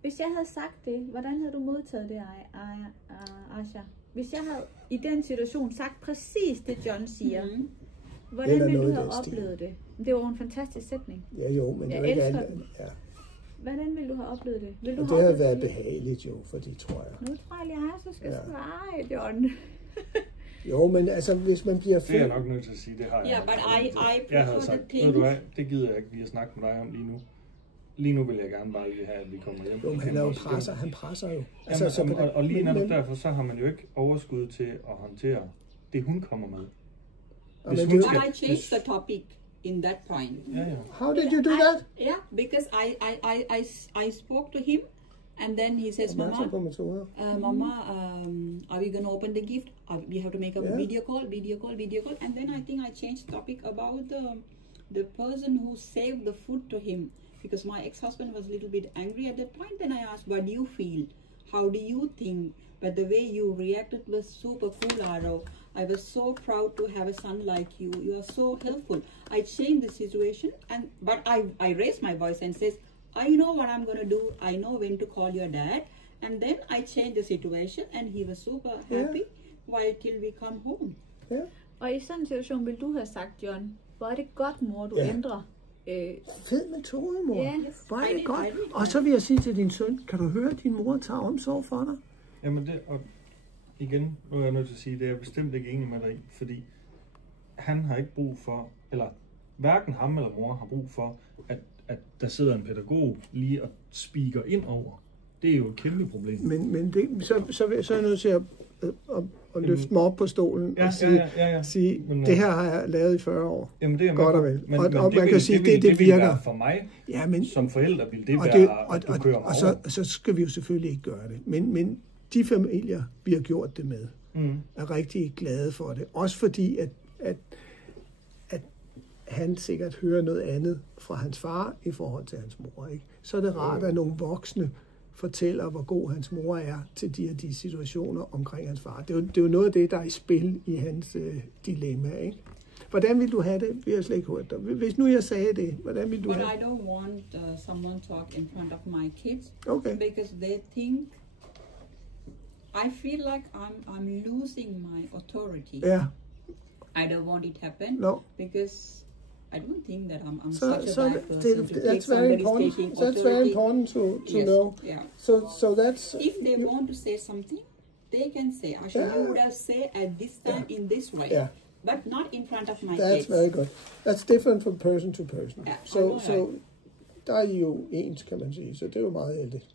Hvis jeg havde sagt det, hvordan havde du modtaget det, Asha? Hvis jeg havde i den situation sagt præcis det, John siger, hvordan ville du have oplevet det? Det var en fantastisk sætning. Ja, jo, men det var ikke alt. Ja. Hvordan ville du have oplevet det? Det havde været behageligt jo, for det tror jeg. Nu tror jeg lige, at så skal svare, John. Jo, men altså, hvis man bliver født... Det er jeg nok nødt til at sige, det har jeg. Ja, but jeg havde sagt, ved du hvad, det gider jeg ikke lige at snakke med dig om lige nu. Lige nu vil jeg gerne bare lige have, at vi kommer hjem. Jo, men han presser jo. Altså, jamen, og lige netop derfor, så har man jo ikke overskud til at håndtere det, hun kommer med. But I changed the topic in that point. How did you do that? Yeah, because I spoke to him, and then he says, Mama, are we going to open the gift? We have to make a video call, and then I think I changed the topic about the person who saved the food to him. Because my ex-husband was a little bit angry at that point. Then I asked, what do you feel? How do you think? But the way you reacted was super cool, Aro. I was so proud to have a son like you. You are so helpful. I changed the situation, but I raised my voice and says, I know what I'm going to do. I know when to call your dad. And then I changed the situation, and he was super happy till we come home. Yeah. Og i sådan en situation vil du have sagt, John, hvor er det godt, mor, du ændrer. Fed metode, mor. Yes. Hvor er det godt. Og så vil jeg sige til din søn, kan du høre, at din mor tager omsorg for dig? Jamen det, og igen, nu er jeg nødt til at sige, det er jeg bestemt ikke enig med dig i, fordi han har ikke brug for, eller hverken ham eller mor har brug for, at der sidder en pædagog lige og speaker ind over. Det er jo et kæmpe problem. Men det, så er jeg nødt til at løfte mig op på stolen og sige men, det her har jeg lavet i 40 år. Jamen det er godt og vel. Men og man kan sige, det virker. For mig, men, som forælder, vil det være, at du kører mig over. Og så skal vi jo selvfølgelig ikke gøre det. Men de familier, vi har gjort det med, er rigtig glade for det. Også fordi, at han sikkert hører noget andet fra hans far i forhold til hans mor. Ikke? Så er det rart, at nogle voksne fortæller, hvor god hans mor er til de situationer omkring hans far. Det er jo noget af det, der er i spil i hans dilemma. Ikke? Hvordan vil du have det? Vi har slet ikke hørt dig. Hvis nu jeg sagde det, hvordan vil du have det? But I don't want someone talk in front of my kids. Okay. Because they think, I feel like I'm losing my authority. Yeah. I don't want it happen. No. Because I don't think that I'm such a bad person to take very somebody's taking authority. That's very important to know. Yeah. So that's... If they want to say something, they can say, Asha, you would have said at this time in this way. Yeah. But not in front of my kids. That's very good. That's different from person to person. Yeah, so der er I jo ens, kan man sige. Så det er jo meget heldigt.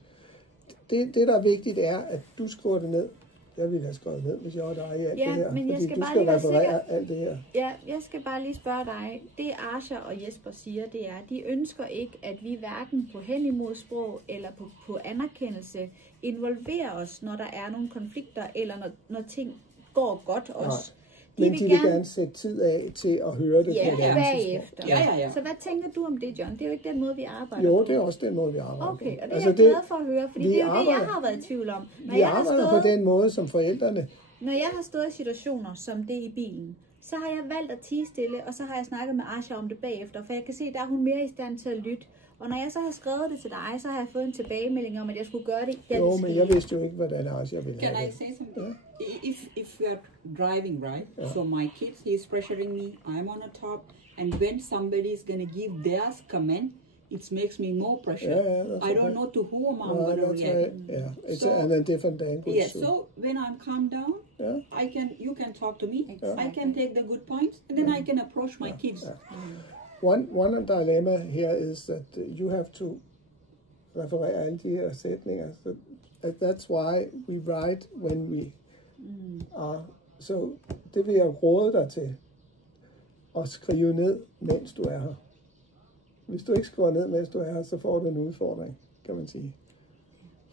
Det, der er vigtigt, er, at du skriver det ned. Jeg ville have skrevet ned, hvis jeg var dig i alt det her. Men jeg skal du bare skal lige referere alt det her. Ja, jeg skal bare lige spørge dig. Det Asha og Jesper siger, det er, de ønsker ikke, at vi hverken på hen imod sprog eller på anerkendelse involverer os, når der er nogle konflikter, eller når ting går godt også. Men de vil gerne sætte tid af til at høre det på bagefter. Ja. Så hvad tænker du om det, John? Det er jo ikke den måde, vi arbejder på. Jo, på. det er også den måde, vi arbejder på. Okay, og det er jeg glad for at høre, fordi det er jo det, jeg har været i tvivl om. Vi arbejder på den måde, som forældrene Når jeg har stået i situationer som det i bilen, så har jeg valgt at tie stille, og så har jeg snakket med Asha om det bagefter, for jeg kan se, at der er hun mere i stand til at lytte. Og når jeg så har skrevet det til dig, så har jeg fået en tilbagemelding om, at jeg skulle gøre det. Jo, men jeg vidste jo ikke, hvordan Asha ville have det. Can I say something? If you're driving, right? So my kids, he's pressuring me, I'm on a top, and when somebody is going to give their comment, it makes me more pressure. I don't know to whom I'm going to react. Yeah, it's a different language. Yeah, so when I'm calmed down, you can talk to me. I can take the good points, and then I can approach my kids. One dilemma here is that you have to referere alle de her sætninger. So that's why we write when we are. Så det vil jeg råde dig til at skrive ned, mens du er her. Hvis du ikke skriver ned, mens du er her, så får du en udfordring, kan man sige.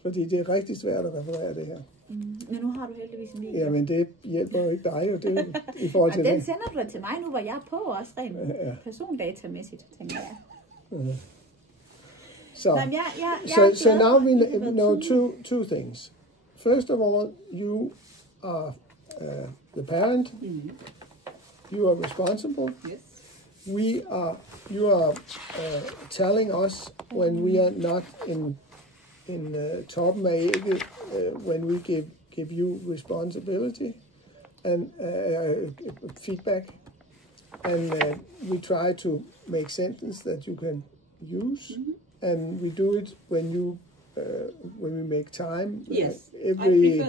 Fordi det er rigtig svært at referere det her. Men nu har du heldigvis en video. Jamen, det hjælper jo ikke dig, jo. Det er jo i forhold til den det. sender du til mig nu, hvor jeg er på også rent persondatamæssigt, tænker jeg. So now we know two things. First of all, you are the parent. You are responsible. Yes. You are telling us when we are not in toppen af ægget, when we give you responsibility and feedback, and we try to make sentence that you can use, and we do it when we make time. Yes, every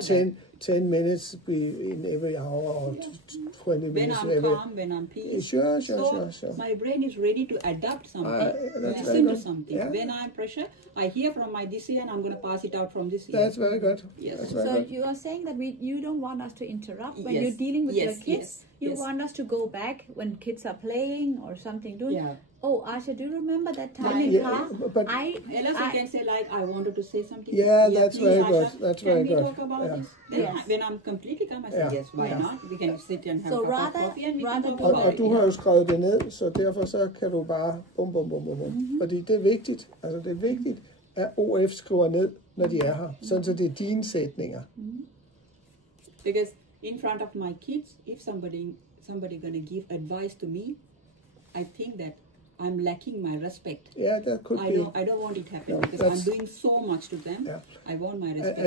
10 minutes in every hour or 20 minutes. When I'm calm, when I'm peace. Sure. My brain is ready to adapt something, listen to something. Yeah. When I'm pressure, I hear from my this ear and I'm going to pass it out from this ear. That's very good. Yes. So you are saying that you don't want us to interrupt when you're dealing with your kids. You want us to go back when kids are playing or something. Oh, Asha, do you remember that time in car? But Unless I can say like, I wanted to say something. Yeah, that's very good. That's very good. Can we talk about this? Then when I'm completely calm, I say, yes, why not? We can sit and have a cup of coffee and we can talk about it. Og du har jo skrevet det ned, så derfor så kan du bare bum. Fordi det er vigtigt. Altså det er vigtigt, at OF skriver ned, når de er her. Sådan så det er dine sætninger. Because in front of my kids, if somebody gonna give advice to me, I think that I'm lacking my respect. Yeah, that could be. I don't want it to happen because I'm doing so much to them. Yeah. I want my respect.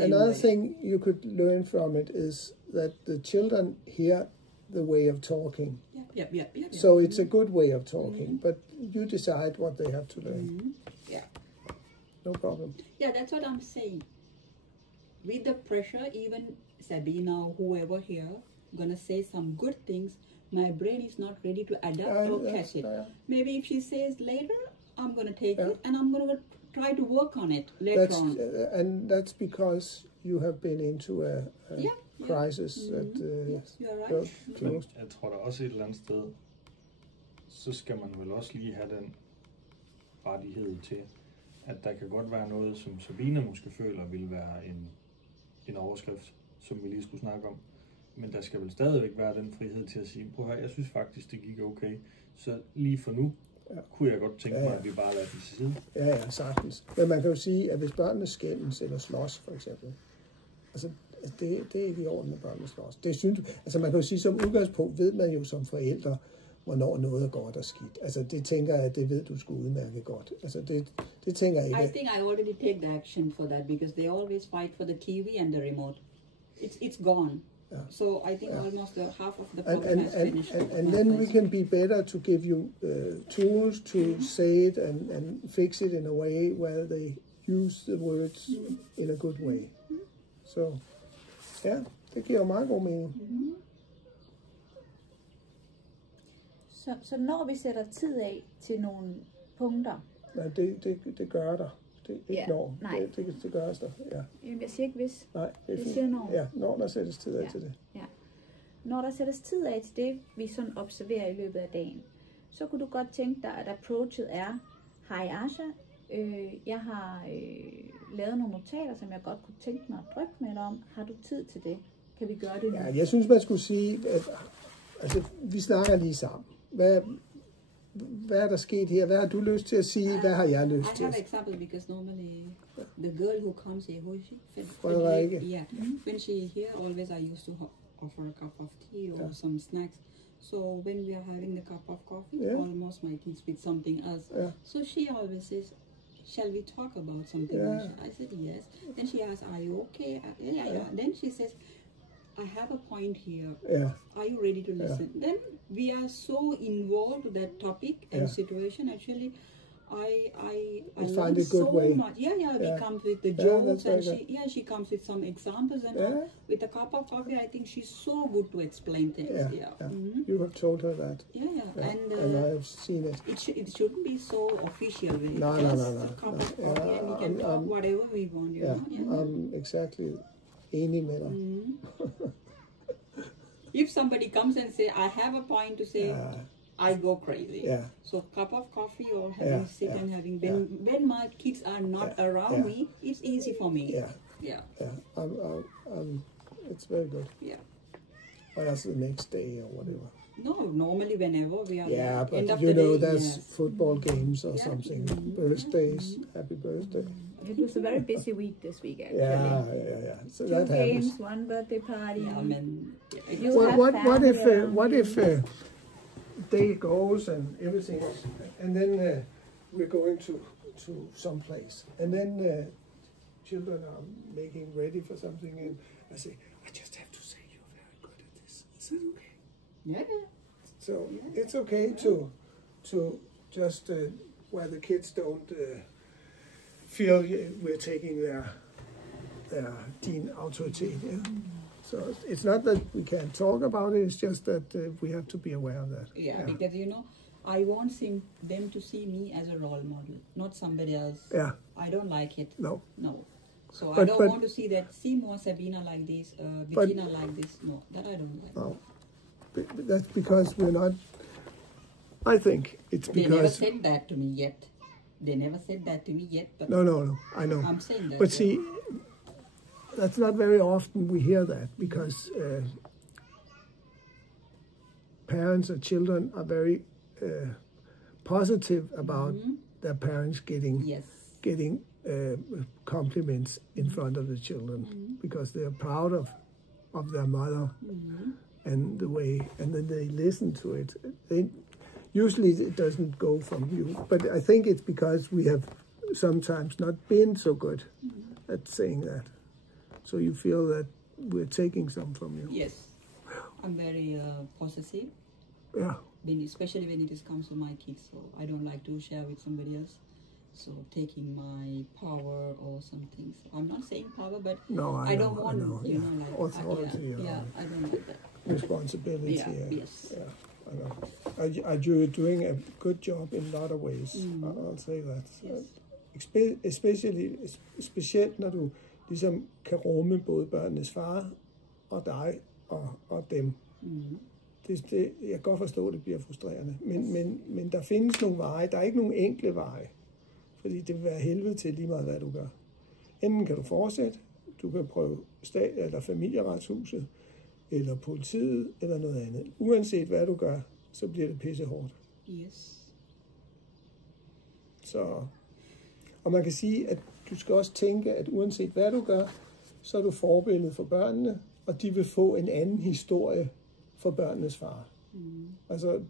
Another thing you could learn from it is that the children hear the way of talking. Yeah. So it's a good way of talking, but you decide what they have to learn. Yeah. No problem. Yeah, that's what I'm saying. With the pressure, even Sabina or whoever here gonna say some good things, my brain is not ready to adapt or catch it. Maybe if she says later, I'm going to take it and I'm going to try to work on it later on. And that's because you have been into a crisis that yes, you are right. Men jeg tror da også et eller andet sted, så skal man vel også lige have den rettighed til, at der kan godt være noget, som Sabina måske føler vil være en overskrift, som vi lige skulle snakke om. Men der skal vel stadigvæk være den frihed til at sige, prøv her, jeg synes faktisk, det gik okay. Så lige for nu, kunne jeg godt tænke mig, at vi bare lader det til side. Ja, sagtens. Men man kan jo sige, at hvis børnene skændes eller slås, for eksempel, altså, det er ikke i orden, når børnene slås. Det synes, altså man kan jo sige, som udgangspunkt ved man jo som forældre, hvornår noget er godt og skidt. Altså det tænker jeg, at det ved du sgu udmærket godt. Altså det tænker jeg ikke. I think I already take the action for that, because they always fight for the TV and the remote. It's gone. So I think almost half of the problem has finished. And then we can be better to give you tools to say it and fix it in a way where they use the words in a good way. So, det giver meget god mening. Så når vi sætter tid af til nogle punkter? Nej, det gør der. Det er ikke når. Det gøres der. Ja. Jamen, jeg siger ikke hvis. Nej, det er fint. Siger når. Ja, når der sættes tid af til det. Ja. Når der sættes tid af til det, vi sådan observerer i løbet af dagen, så kunne du godt tænke dig, at approachet er, hej Asha, jeg har lavet nogle notater, som jeg godt kunne tænke mig at drøfte med dig om. Har du tid til det? Kan vi gøre det nu? Ja, jeg synes, man skulle sige, at altså, vi snakker lige sammen. Hvad er der sket her? Hvad har du lyst til at sige? Hvad har jeg lyst til? I have an example because normally the girl who comes here, who is she? Frederikke. Yeah. When she here, always I used to offer a cup of tea or some snacks. So when we are having the cup of coffee, almost my kids with something else. So she always says, shall we talk about something? I said yes. Then she asks, are you okay? Yeah. Then she says, I have a point here. Are you ready to listen? Then we are so involved with that topic and situation. Actually, I find it good so way. much. We come with the jokes and she comes with some examples and with a cup of coffee. I think she's so good to explain things. You have told her that. And I have seen it. It shouldn't be so official. No. A cup of coffee and we can talk whatever we want. You know? I'm exactly enig med dig. If somebody comes and say, I have a point to say, I go crazy. So cup of coffee or having and having when my kids are not around me, it's easy for me. It's very good. Or that's the next day or whatever. No, normally whenever we are but end of you the know day, there's football games or something. Birthdays, happy birthday. It was a very busy week this week, actually. So 2 that games, happens. 1 birthday party. What if day goes and everything, and then we're going to some place, and then children are making ready for something, and I say, I just have to say you're very good at this. Is that okay? So it's okay to just where the kids don't feel we're taking din authority. So it's not that we can't talk about it, it's just that we have to be aware of that. Because you know, I want them to see me as a role model, not somebody else. I don't like it. No. So I don't want to see more Sabina like this, Bettina like this. No, that I don't like. No. That's because we're not, I think it's because... They never said that to me yet. But no, I know. I'm saying that. But see, that's not very often we hear that, because parents or children are very positive about their parents getting compliments in front of the children, because they're proud of their mother and the way, and then they listen to it. Usually it doesn't go from you, but I think it's because we have sometimes not been so good at saying that. So you feel that we're taking some from you. Yes. I'm very possessive. Especially when it comes to my kids. So I don't like to share with somebody else. So taking my power or something. So I'm not saying power, but I don't want, like authority. I don't like that. Responsibility. Yes. I know. You're doing a good job in a lot of ways. I'll say that. Yes. Specielt når du ligesom kan rumme både børnenes far og dig og dem. Jeg kan godt forstå, at det bliver frustrerende. Men der findes nogle veje. Der er ikke nogen enkle veje. Fordi det vil være helvede til lige meget, hvad du gør. Enten kan du fortsætte, du kan prøve eller familieretshuset, eller politiet, eller noget andet. Uanset hvad du gør, så bliver det pissehårdt. Yes. Så, og man kan sige, at du skal også tænke, at uanset hvad du gør, så er du forbillede for børnene, og de vil få en anden historie for børnenes far. Altså,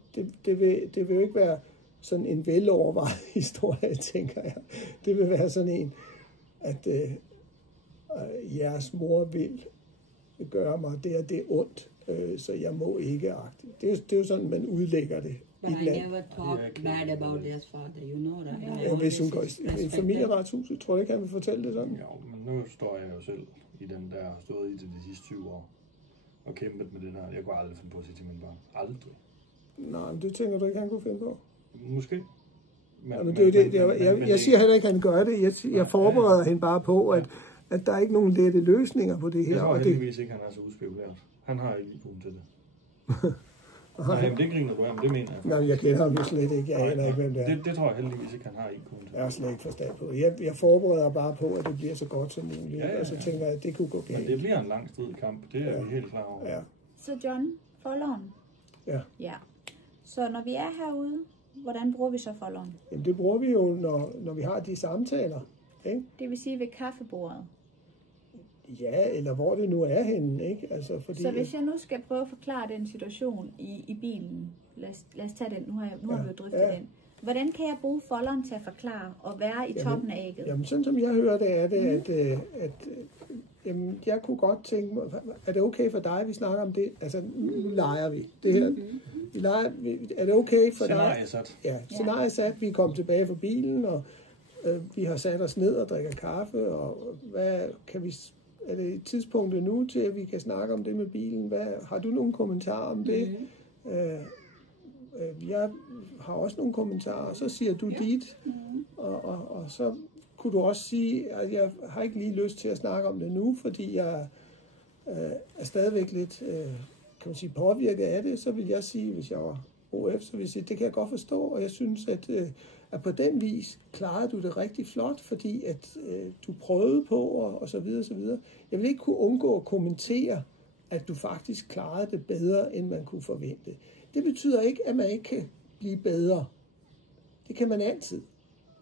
det vil jo ikke være sådan en velovervejet historie, tænker jeg. Det vil være sådan en, at jeres mor vil gøre mig det er ondt, så jeg må ikke agte. Det er jo sådan, man udlægger det. But I never talk bad about their father, you know that. Og hvis hun går i familieretshuset, tror jeg ikke, han vil fortælle det sådan? Jo, men nu står jeg jo selv i den der, har stået i det de sidste 20 år, og kæmpet med det der. Jeg kunne aldrig finde på at sige til mine børn. Aldrig. Nej, men det tænker du ikke, han kunne finde på? Måske. Jeg siger heller ikke, at han gør det. Jeg forbereder hende bare på, at der er ikke nogen lette løsninger på det her. Jeg tror heldigvis ikke, han er så udspekuleret. Han har ikke IQ'en til det. Nej, men det griner du af, men det mener jeg. Nej, jeg kender ham jo slet ikke. Jeg aner ikke, hvem det er. Det tror jeg heldigvis ikke, han har IQ'en til det. Jeg har slet ikke forstand på det. Jeg forbereder bare på, at det bliver så godt som muligt. Og så tænker jeg, at det kunne gå galt. Men det bliver en lang stridig kamp. Det er vi helt klar over. Så John, folderen. Ja. Så når vi er herude, hvordan bruger vi så folderen? Jamen det bruger vi jo, når vi har de samtaler. Ikke? Det vil sige ved kaffebordet. Ja, eller hvor det nu er henne, ikke? Altså, fordi, Så hvis jeg nu skal prøve at forklare den situation i bilen, lad os tage den, nu har vi jo drøftet den. Hvordan kan jeg bruge folderen til at forklare og være i toppen af ægget? Jamen, sådan som jeg hører det, er det, at jamen, jeg kunne godt tænke mig, er det okay for dig, at vi snakker om det? Altså, nu leger vi. Det her, vi leger, er det okay for dig? Scenarie sat. Ja, scenarie sat. Vi er kommet tilbage fra bilen, og vi har sat os ned og drikker kaffe, og hvad kan vi... Er det et tidspunkt nu til, at vi kan snakke om det med bilen? Har du nogle kommentarer om det? Jeg har også nogle kommentarer, og så siger du dit. Og så kunne du også sige, at jeg har ikke lige lyst til at snakke om det nu, fordi jeg er stadigvæk lidt kan man sige, påvirket af det. Så vil jeg sige, hvis jeg var OF, så vil jeg sige, det kan jeg godt forstå, og jeg synes, at på den vis klarede du det rigtig flot, fordi at du prøvede på, og så videre, så videre. Jeg vil ikke kunne undgå at kommentere, at du faktisk klarede det bedre, end man kunne forvente. Det betyder ikke, at man ikke kan blive bedre. Det kan man altid.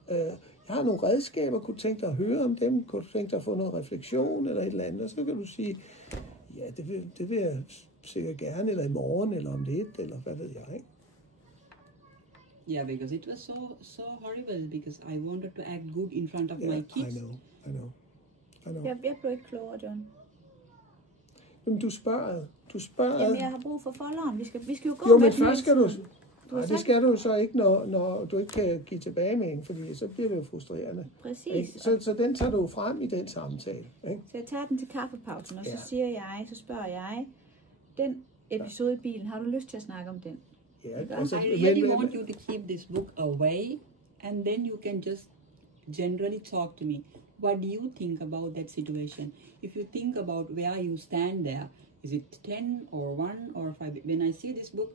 Jeg har nogle redskaber, kunne du tænke dig at høre om dem, kunne du tænke dig at få noget refleksion eller et eller andet, og så kan du sige, ja, det vil jeg sikkert gerne, eller i morgen, eller om lidt, eller hvad ved jeg, ikke? Yeah, because it was so horrible because I wanted to act good in front of my kids. I know. Jeg blev ikke klogere, John. Men du spørger. Jamen, jeg har brug for folderen. Vi skal jo gå jo, med men først skal du... Nej, det skal du så ikke, når du ikke kan give tilbage med en, fordi så bliver det jo frustrerende. Præcis. Så den tager du frem i den samtale. Ikke? Så jeg tager den til kaffepausen, og så spørger jeg, den episode i bilen, har du lyst til at snakke om den? Ja, I really want you to keep this book away, and then you can just generally talk to me. What do you think about that situation? If you think about where you stand there, is it 10 or 1 or 5? When I see this book,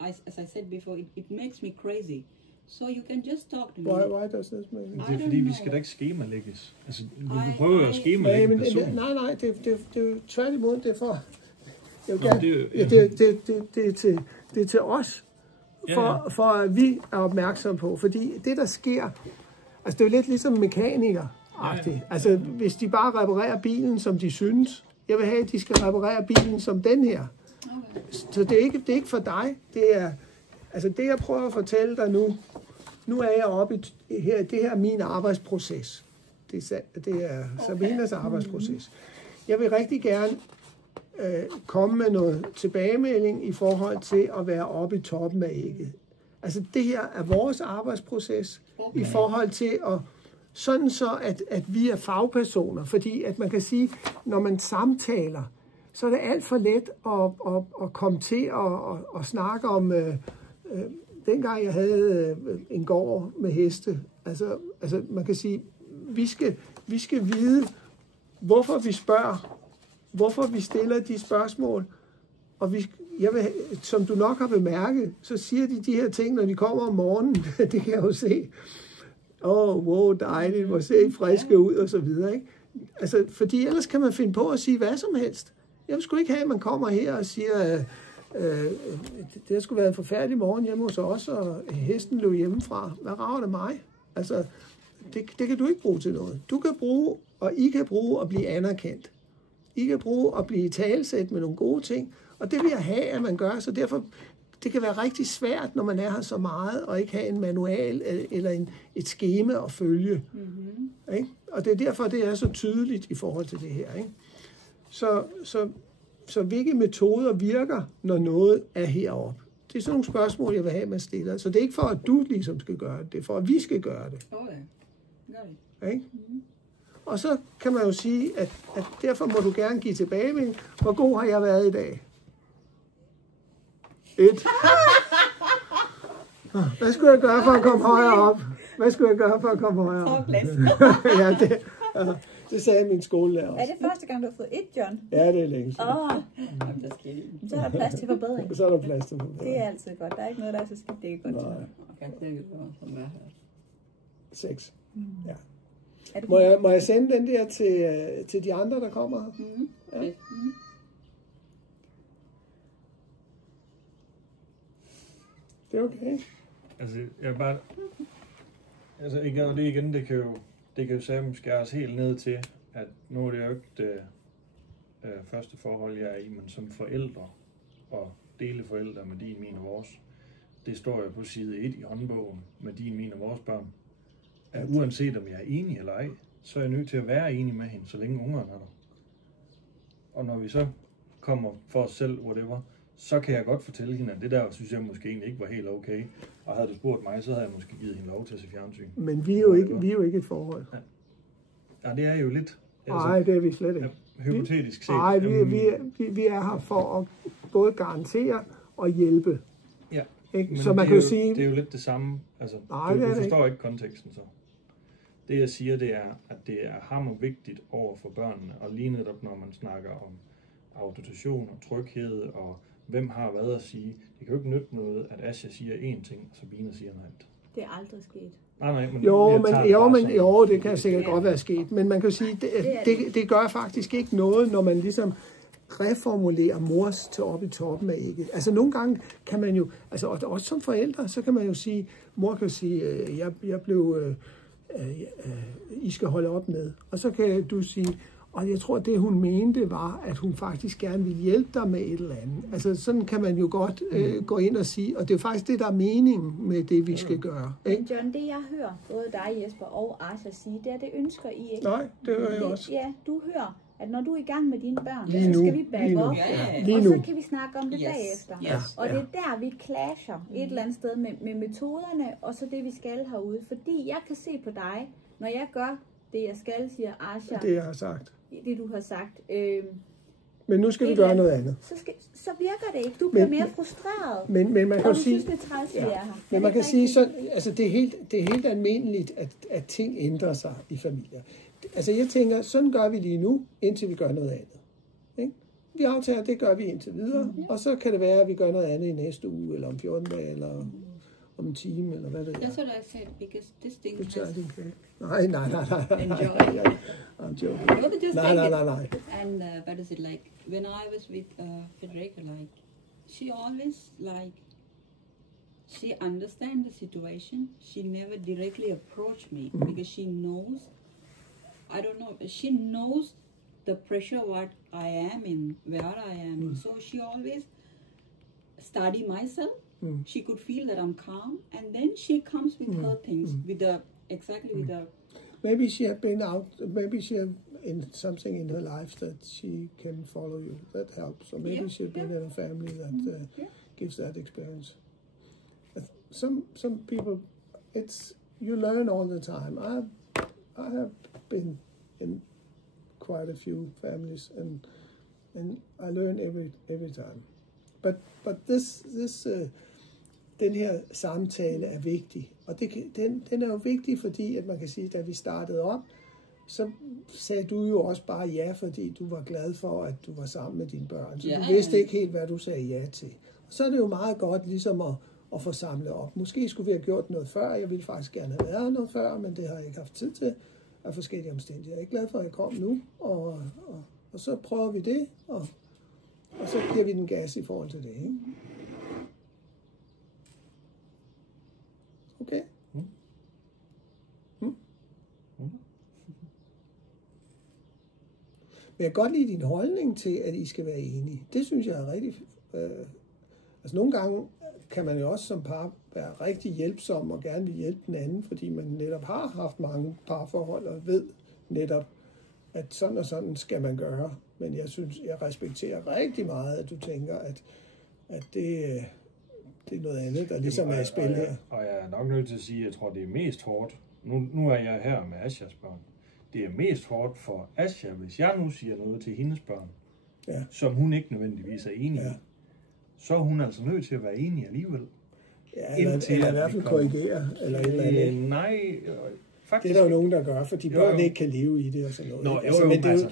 as I said before, it makes me crazy. So you can just talk to me. Why does this make sense? Det er fordi, vi skal da ikke skemalægges. Altså, du prøver jo at skemalægge personen. Nej, det er jo tværtimod, det er for... Det er til os, for at vi er opmærksomme på. Fordi det, der sker... Altså, det er jo lidt ligesom mekaniker-agtigt. Altså, hvis de bare reparerer bilen, som de synes... Jeg vil have, at de skal reparere bilen som den her. Okay. Så det er ikke for dig. Det er... Altså, det jeg prøver at fortælle dig nu er jeg oppe i her. Det her er min arbejdsproces. Det er Sabinas arbejdsproces. Jeg vil rigtig gerne komme med noget tilbagemelding i forhold til at være oppe i toppen af ægget. Altså, det her er vores arbejdsproces i forhold til at sådan så, at vi er fagpersoner. Fordi at man kan sige, når man samtaler, så er det alt for let at komme til at snakke om... dengang jeg havde en gård med heste, altså man kan sige, vi skal vide, hvorfor vi spørger, hvorfor vi stiller de spørgsmål, og som du nok har bemærket, så siger de her ting, når de kommer om morgenen, det kan jeg jo se. Wow, dejligt, hvor ser I friske ud, og så videre, ikke? Altså, fordi ellers kan man finde på at sige hvad som helst. Jeg vil sgu ikke have, at man kommer her og siger... det har sgu været en forfærdelig morgen hjemme hos os, og hesten løb hjemmefra. Hvad rager det mig? Altså, det kan du ikke bruge til noget. Du kan bruge, og I kan bruge at blive anerkendt. I kan bruge at blive talsæt med nogle gode ting, og det vil jeg have, at man gør, så derfor, det kan være rigtig svært, når man er her så meget, og ikke have en manual eller et skema at følge. Mm-hmm. Ikke? Og det er derfor, det er så tydeligt i forhold til det her. Ikke? Så hvilke metoder virker, når noget er heroppe? Det er sådan nogle spørgsmål, jeg vil have, at man stiller. Så det er ikke for, at du ligesom skal gøre det. Det er for, at vi skal gøre det. Okay. Mm-hmm. Og så kan man jo sige, at derfor må du gerne give tilbage med, hvor god har jeg været i dag? 1. Hvad skulle jeg gøre for at komme højere op? Hvad skulle jeg gøre for at komme højere op? Ja, det sagde min skolelærer også. Er det første gang, du har fået 1, John? Ja, det er længe siden. Så er der plads til forbedring. Så er der plads til forbedring. Det er altid godt. Der er ikke noget, der er så skidt, det er godt til. 6. Ja. Må jeg sende den der til de andre, der kommer her? Mm-hmm. Ja. Mm-hmm. Det er okay. Altså, jeg bare... Altså, ikke, og det igen, det kan jo... det kan jo sammen skæres helt ned til, at nu er det jo ikke det første forhold, jeg er i, men som forældre og deleforældre med din, min og vores. Det står jo på side 1 i håndbogen med din, min og vores børn. At uanset om jeg er enig eller ej, så er jeg nødt til at være enig med hende, så længe ungerne er der. Og når vi så kommer for os selv, whatever, så kan jeg godt fortælle hende, at det der synes jeg måske egentlig ikke var helt okay. Og havde du spurgt mig, så havde jeg måske givet hende lov til at se fjernsyn. Men vi er jo ikke et forhold. Ja, det er jo lidt. Nej, det er vi slet ikke. Hypotetisk set. Nej, vi er her for at både garantere og hjælpe. Ja, ikke? Så man kan jo sige... Det er jo lidt det samme. Altså, nej, du forstår ikke konteksten så. Det jeg siger, det er, at det er hammervigtigt over for børnene, og lige netop når man snakker om autorisation og tryghed, og hvem har hvad at sige. Det kan jo ikke nytte noget, at Asja siger én ting, og Sabina siger noget andet. Det er aldrig sket. Nej, men jo, det kan sikkert godt være sket, men man kan jo sige, det gør faktisk ikke noget, når man ligesom reformulerer mors til op i toppen af ægget. Altså nogle gange kan man jo, altså også som forældre, så kan man jo sige, mor kan sige, jeg blev, I skal holde op med. Og så kan du sige, og jeg tror, det hun mente var, at hun faktisk gerne ville hjælpe dig med et eller andet. Altså sådan kan man jo godt gå ind og sige, og det er faktisk det, der er meningen med det, vi skal gøre. Ikke? Men John, det jeg hører både dig, Jesper og Asja sige, det er, det ønsker I ikke. Nej, det hører jeg også. Ja, du hører, at når du er i gang med dine børn, lige så nu, skal vi back op, og så kan vi snakke om det bagefter. Yes. Og det er der, vi clasher et eller andet sted med metoderne, og så det, vi skal herude. Fordi jeg kan se på dig, når jeg gør det, jeg skal, siger Asja. Det, jeg har sagt. Det, du har sagt. Men nu skal vi gøre noget andet. Så virker det ikke. Du bliver mere frustreret. Men man kan jo sige, synes, det er træls, vi er her. Men man kan sige, så, altså det er helt almindeligt, at ting ændrer sig i familier. Altså jeg tænker, sådan gør vi lige nu, indtil vi gør noget andet. Ikke? Vi aftager, det gør vi indtil videre, og så kan det være, at vi gør noget andet i næste uge, eller om 14 dage, eller om en time, eller hvad det er. That's what I said, because this thing Du tager has... din kage. Nej. Enjoy. I'm joking. No, but just take Nej. it. And what is it like? When I was with Frederica, like, she always, like, she understands the situation. She never directly approached me because she knows, I don't know, she knows the pressure what I am in, where I am in. So she always study myself. She could feel that I'm calm, and then she comes with her things, with the Maybe she had been out. Maybe she had in something in her life that she can follow you. That helps. Or maybe she had been in a family that gives that experience. Some people, you learn all the time. I have been in quite a few families, and I learn every time. But den her samtale er vigtig, og den er jo vigtig, fordi at man kan sige, at da vi startede op, så sagde du jo også bare ja, fordi du var glad for, at du var sammen med dine børn. Så du vidste ikke helt, hvad du sagde ja til. Og så er det jo meget godt ligesom at få samlet op. Måske skulle vi have gjort noget før. Jeg ville faktisk gerne have været noget før, men det har jeg ikke haft tid til af forskellige omstændigheder. Jeg er glad for, at jeg kom nu, og så prøver vi det, og så giver vi den gas i forhold til det, ikke? Okay. Men jeg kan godt lide din holdning til, at I skal være enige. Det synes jeg er rigtig... altså nogle gange kan man jo også som par være rigtig hjælpsom og gerne vil hjælpe den anden, fordi man netop har haft mange parforhold og ved netop, at sådan og sådan skal man gøre. Men jeg synes, jeg respekterer rigtig meget, at du tænker, at det er noget andet, der ligesom er i spil her. Og jeg er nok nødt til at sige, at jeg tror, det er mest hårdt. Nu er jeg her med Asjas børn. Det er mest hårdt for Asja, hvis jeg nu siger noget til hendes børn, som hun ikke nødvendigvis er enig i. Så er hun altså nødt til at være enig alligevel. Ja, eller i hvert fald korrigere, eller et eller andet. Nej, faktisk. Det er der jo nogen, der gør, fordi børn ikke kan leve i det og sådan noget. Nå, men altså,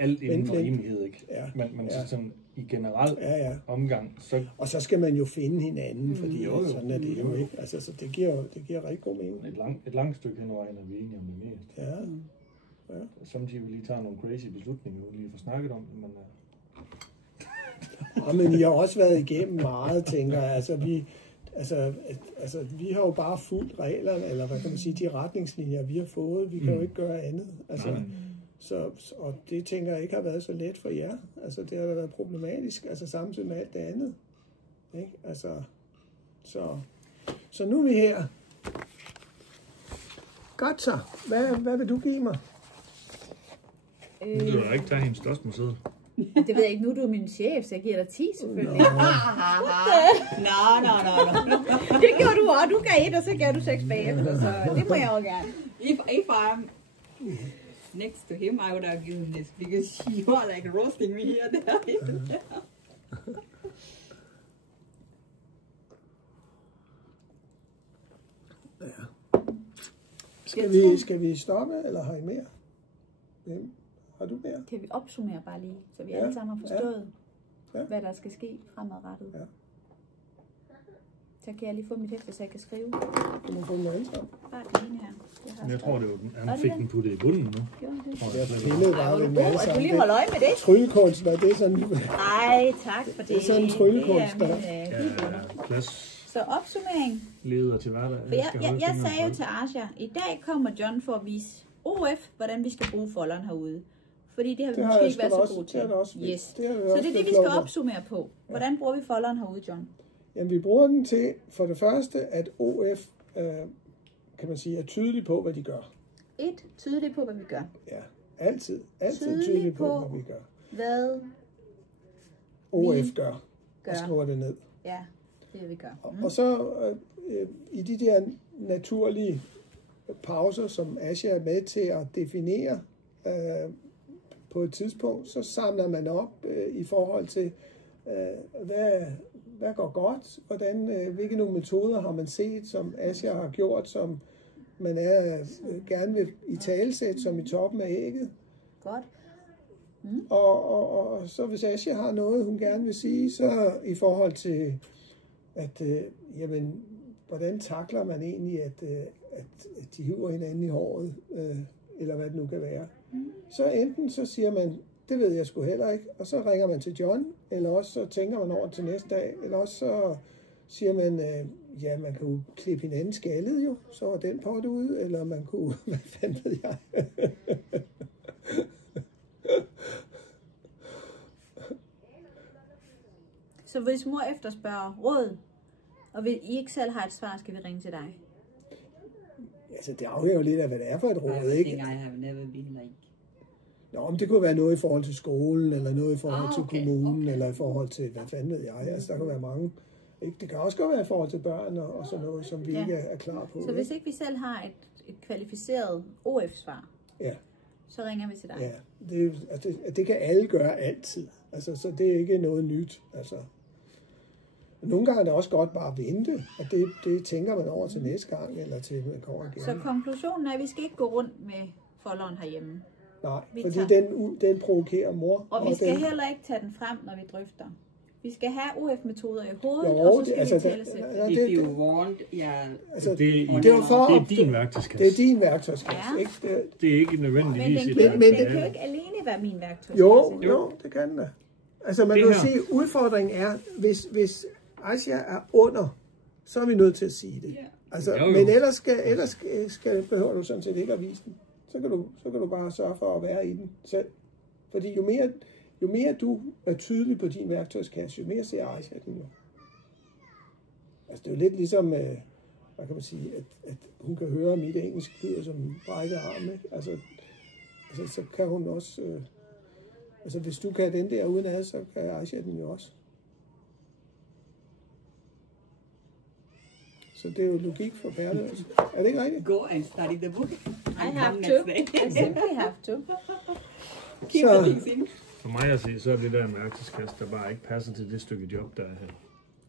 alt inden for rimelighed, ikke? Ja, men sådan i generelt omgang. Og så skal man jo finde hinanden, fordi sådan er det jo ikke. Altså, så det giver rigtig god mening. Et langt stykke hen over en er vi enige om det mest. Ja. Samtidig vi lige tager nogle crazy beslutninger, uden lige får snakket om det, men... Men I har også været igennem meget, tænker jeg. Altså, altså, vi har jo bare fulgt reglerne, eller hvad kan man sige, de retningslinjer, vi har fået. Vi kan jo ikke gøre andet. Altså, og det tænker jeg ikke har været så let for jer. Altså, det har da været problematisk, altså samtidig med alt det andet. Ikke? Altså, så nu er vi her. Godt så. Hvad vil du give mig? Du vil da ikke tage hendes største museet. Det ved jeg ikke. Nu er du min chef, så jeg giver dig 10 selvfølgelig. No. Det gjorde du også. Du gav 1, og så gav du 6 bagefter, så det må jeg også gerne. If I'm next to him, I would have given this because you are like roasting me here. Ja. Skal vi stoppe, eller har I mere? Har du mere? Kan vi opsummere bare lige, så vi alle sammen har forstået, hvad der skal ske fremadrettet? Ja. Så kan jeg lige få mit hæfte, så jeg kan skrive. Du må få den anden sammen. Bare den ene her. Jeg tror, det var den. Han fik den puttet i bunden nu. Jeg pillede bare den alle sammen. Du lige holde øje med det. Tryllekunstner, det er sådan... Nej, tak for det. Det er sådan en tryllekunstner. Plads. Så opsummering. Leder til hverdag. Jeg sagde jo til Asha, i dag kommer John for at vise OF, hvordan vi skal bruge folderen herude. Fordi det har vi måske ikke været så gode til. Yes. Så det er det, vi skal opsummere på. Hvordan bruger vi folderen herude, John? Jamen, vi bruger den til, for det første, at OF, kan man sige, er tydelig på, hvad de gør. Tydelig på, hvad vi gør. Ja, altid tydelig på, hvad vi gør. Hvad OF gør. Og skriver det ned. Ja, det vi gør. Og så i de der naturlige pauser, som Asha er med til at definere på et tidspunkt, så samler man op i forhold til, hvad går godt, hvilke nogle metoder har man set, som Asha har gjort, som man gerne vil italesætte, som i toppen af ægget. Godt. Og så hvis Asha har noget, hun gerne vil sige, så i forhold til, at jamen, hvordan takler man egentlig, at de hiver hinanden i håret, eller hvad det nu kan være. Så enten så siger man, det ved jeg sgu heller ikke, og så ringer man til John, eller også så tænker man over til næste dag, eller også så siger man, ja, man kan jo klippe hinanden skaldet jo, så var den pot ude, eller man kunne, hvad fanden ved jeg. Så hvis mor efterspørger råd, og I ikke selv har et svar, skal vi ringe til dig? Altså, det afhænger jo lidt af, hvad det er for et råd, ikke? I have never been like... Nå, men det kunne være noget i forhold til skolen, eller noget i forhold til kommunen, eller i forhold til, hvad fanden ved jeg. Altså, der kan være mange. Ikke? Det kan også godt være i forhold til børn og sådan noget, som vi ikke er klar på. Så hvis ikke vi selv har et kvalificeret OF-svar, så ringer vi til dig? Ja, det kan alle gøre altid. Altså, så det er ikke noget nyt. Altså. Nogle gange er det også godt bare at vente, og det tænker man over til næste gang, eller til man kommer igen. Så konklusionen er, at vi skal ikke gå rundt med folderen herhjemme? Nej, fordi den provokerer mor. Og vi skal heller ikke tage den frem, når vi drøfter. Vi skal have OF-metoder i hovedet, og så skal vi tale sig. If you want, det er din værktøjskasse. Det er din værktøjskasse. Ja. Ikke? Det er ikke nødvendigvis men det kan jo ikke alene være min værktøjskasse. Jo, det kan da. Altså man kan jo sige, udfordringen er, hvis Asha er under, så er vi nødt til at sige det. Altså, men ellers behøver du sådan set ikke at vise den. Så kan du bare sørge for at være i den selv. Fordi jo mere du er tydelig på din værktøjskasse, jo mere ser Asha den jo. Altså det er jo lidt ligesom, hvad kan man sige, at hun kan høre mit engelsk lyder som brækket arm, ikke? Altså så kan hun også, altså hvis du kan den der udenad, så kan Asha den jo også. Så det er jo logik for Perle. Er det ikke rigtigt? Go and study the book. I have to. I simply have to. Keep the things in. For mig at se, så er det der en værktøjskasse, der bare ikke passer til det stykke job, der er her.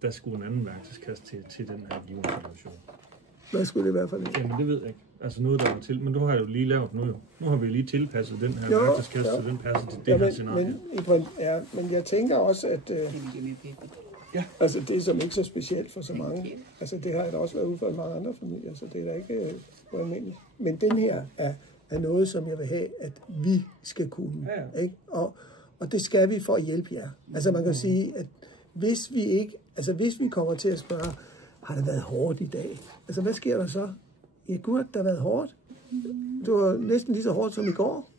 Der skulle en anden værktøjskasse til den her givende situation. Hvad skulle det være for det? Jamen det ved jeg ikke. Altså noget, der var til. Men du har jo lige lavet nu jo. Nu har vi lige tilpasset den her værktøjskasse, så den passer til det her scenarie. Men jeg tænker også, at altså det er som ikke så specielt for så mange. Altså det har jeg da også været ude for i mange andre familier, så det er da ikke ualmindeligt. Men den her er noget, som jeg vil have, at vi skal kunne. Ja. Ikke? Og det skal vi for at hjælpe jer. Altså man kan sige, at hvis vi kommer til at spørge, har det været hårdt i dag? Altså, hvad sker der så? Ja, gud, det har været hårdt. Det var næsten lige så hårdt som i går.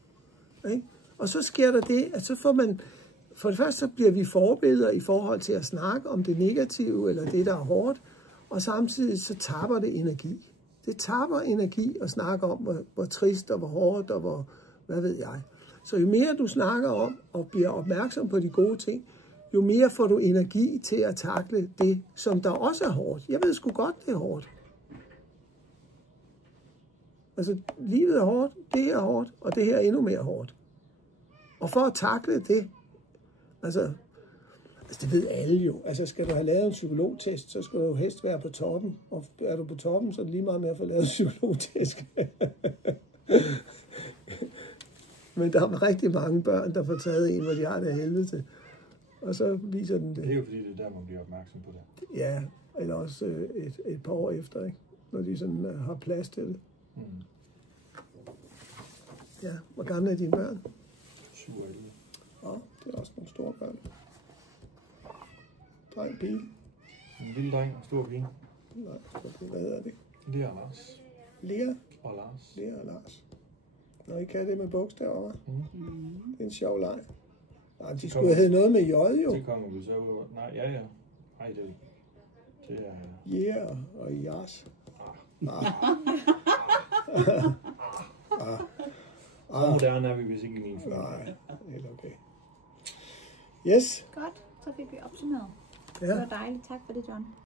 Ikke? Og så sker der det, at så får man, for det første så bliver vi forbilleder i forhold til at snakke om det negative, eller det, der er hårdt, og samtidig så tapper det energi. Det tapper energi at snakke om, hvor trist og hvor hårdt og hvor, hvad ved jeg. Så jo mere du snakker om og bliver opmærksom på de gode ting, jo mere får du energi til at takle det, som der også er hårdt. Jeg ved sgu godt, det er hårdt. Altså, livet er hårdt, det her er hårdt, og det her er endnu mere hårdt. Og for at takle det, altså det ved alle jo. Altså, skal du have lavet en psykologtest, så skal du jo helst være på toppen. Og er du på toppen, så er det lige meget med at få lavet en psykologtest. Men der er rigtig mange børn, der får taget en, hvor de har det helvede til. Og så viser den det. Det er jo fordi, det er der, man bliver opmærksom på det. Ja, eller også et par år efter, ikke? Når de sådan har plads til det. Mm. Ja, hvor gamle er dine børn? 7 og 11. Ja, det er også nogle store børn. Dreng, pige. En lille dreng og stor pige. Nej, hvad hedder det? Lea og Lars. Lea? Og Lars. Lea og Lars. Når I kan det med bogstaver, hva'? Det er en sjov leg. Nej, de skulle have noget med J, jo. Det kommer vi så ud. Nej, ja. Nej, det er... Yeah og Jas. Så moderne er vi vist ikke i min følge. Nej, helt okay. Yes. Godt, så fik vi opsummeret. Ja. Det var dejligt. Tak for det, John.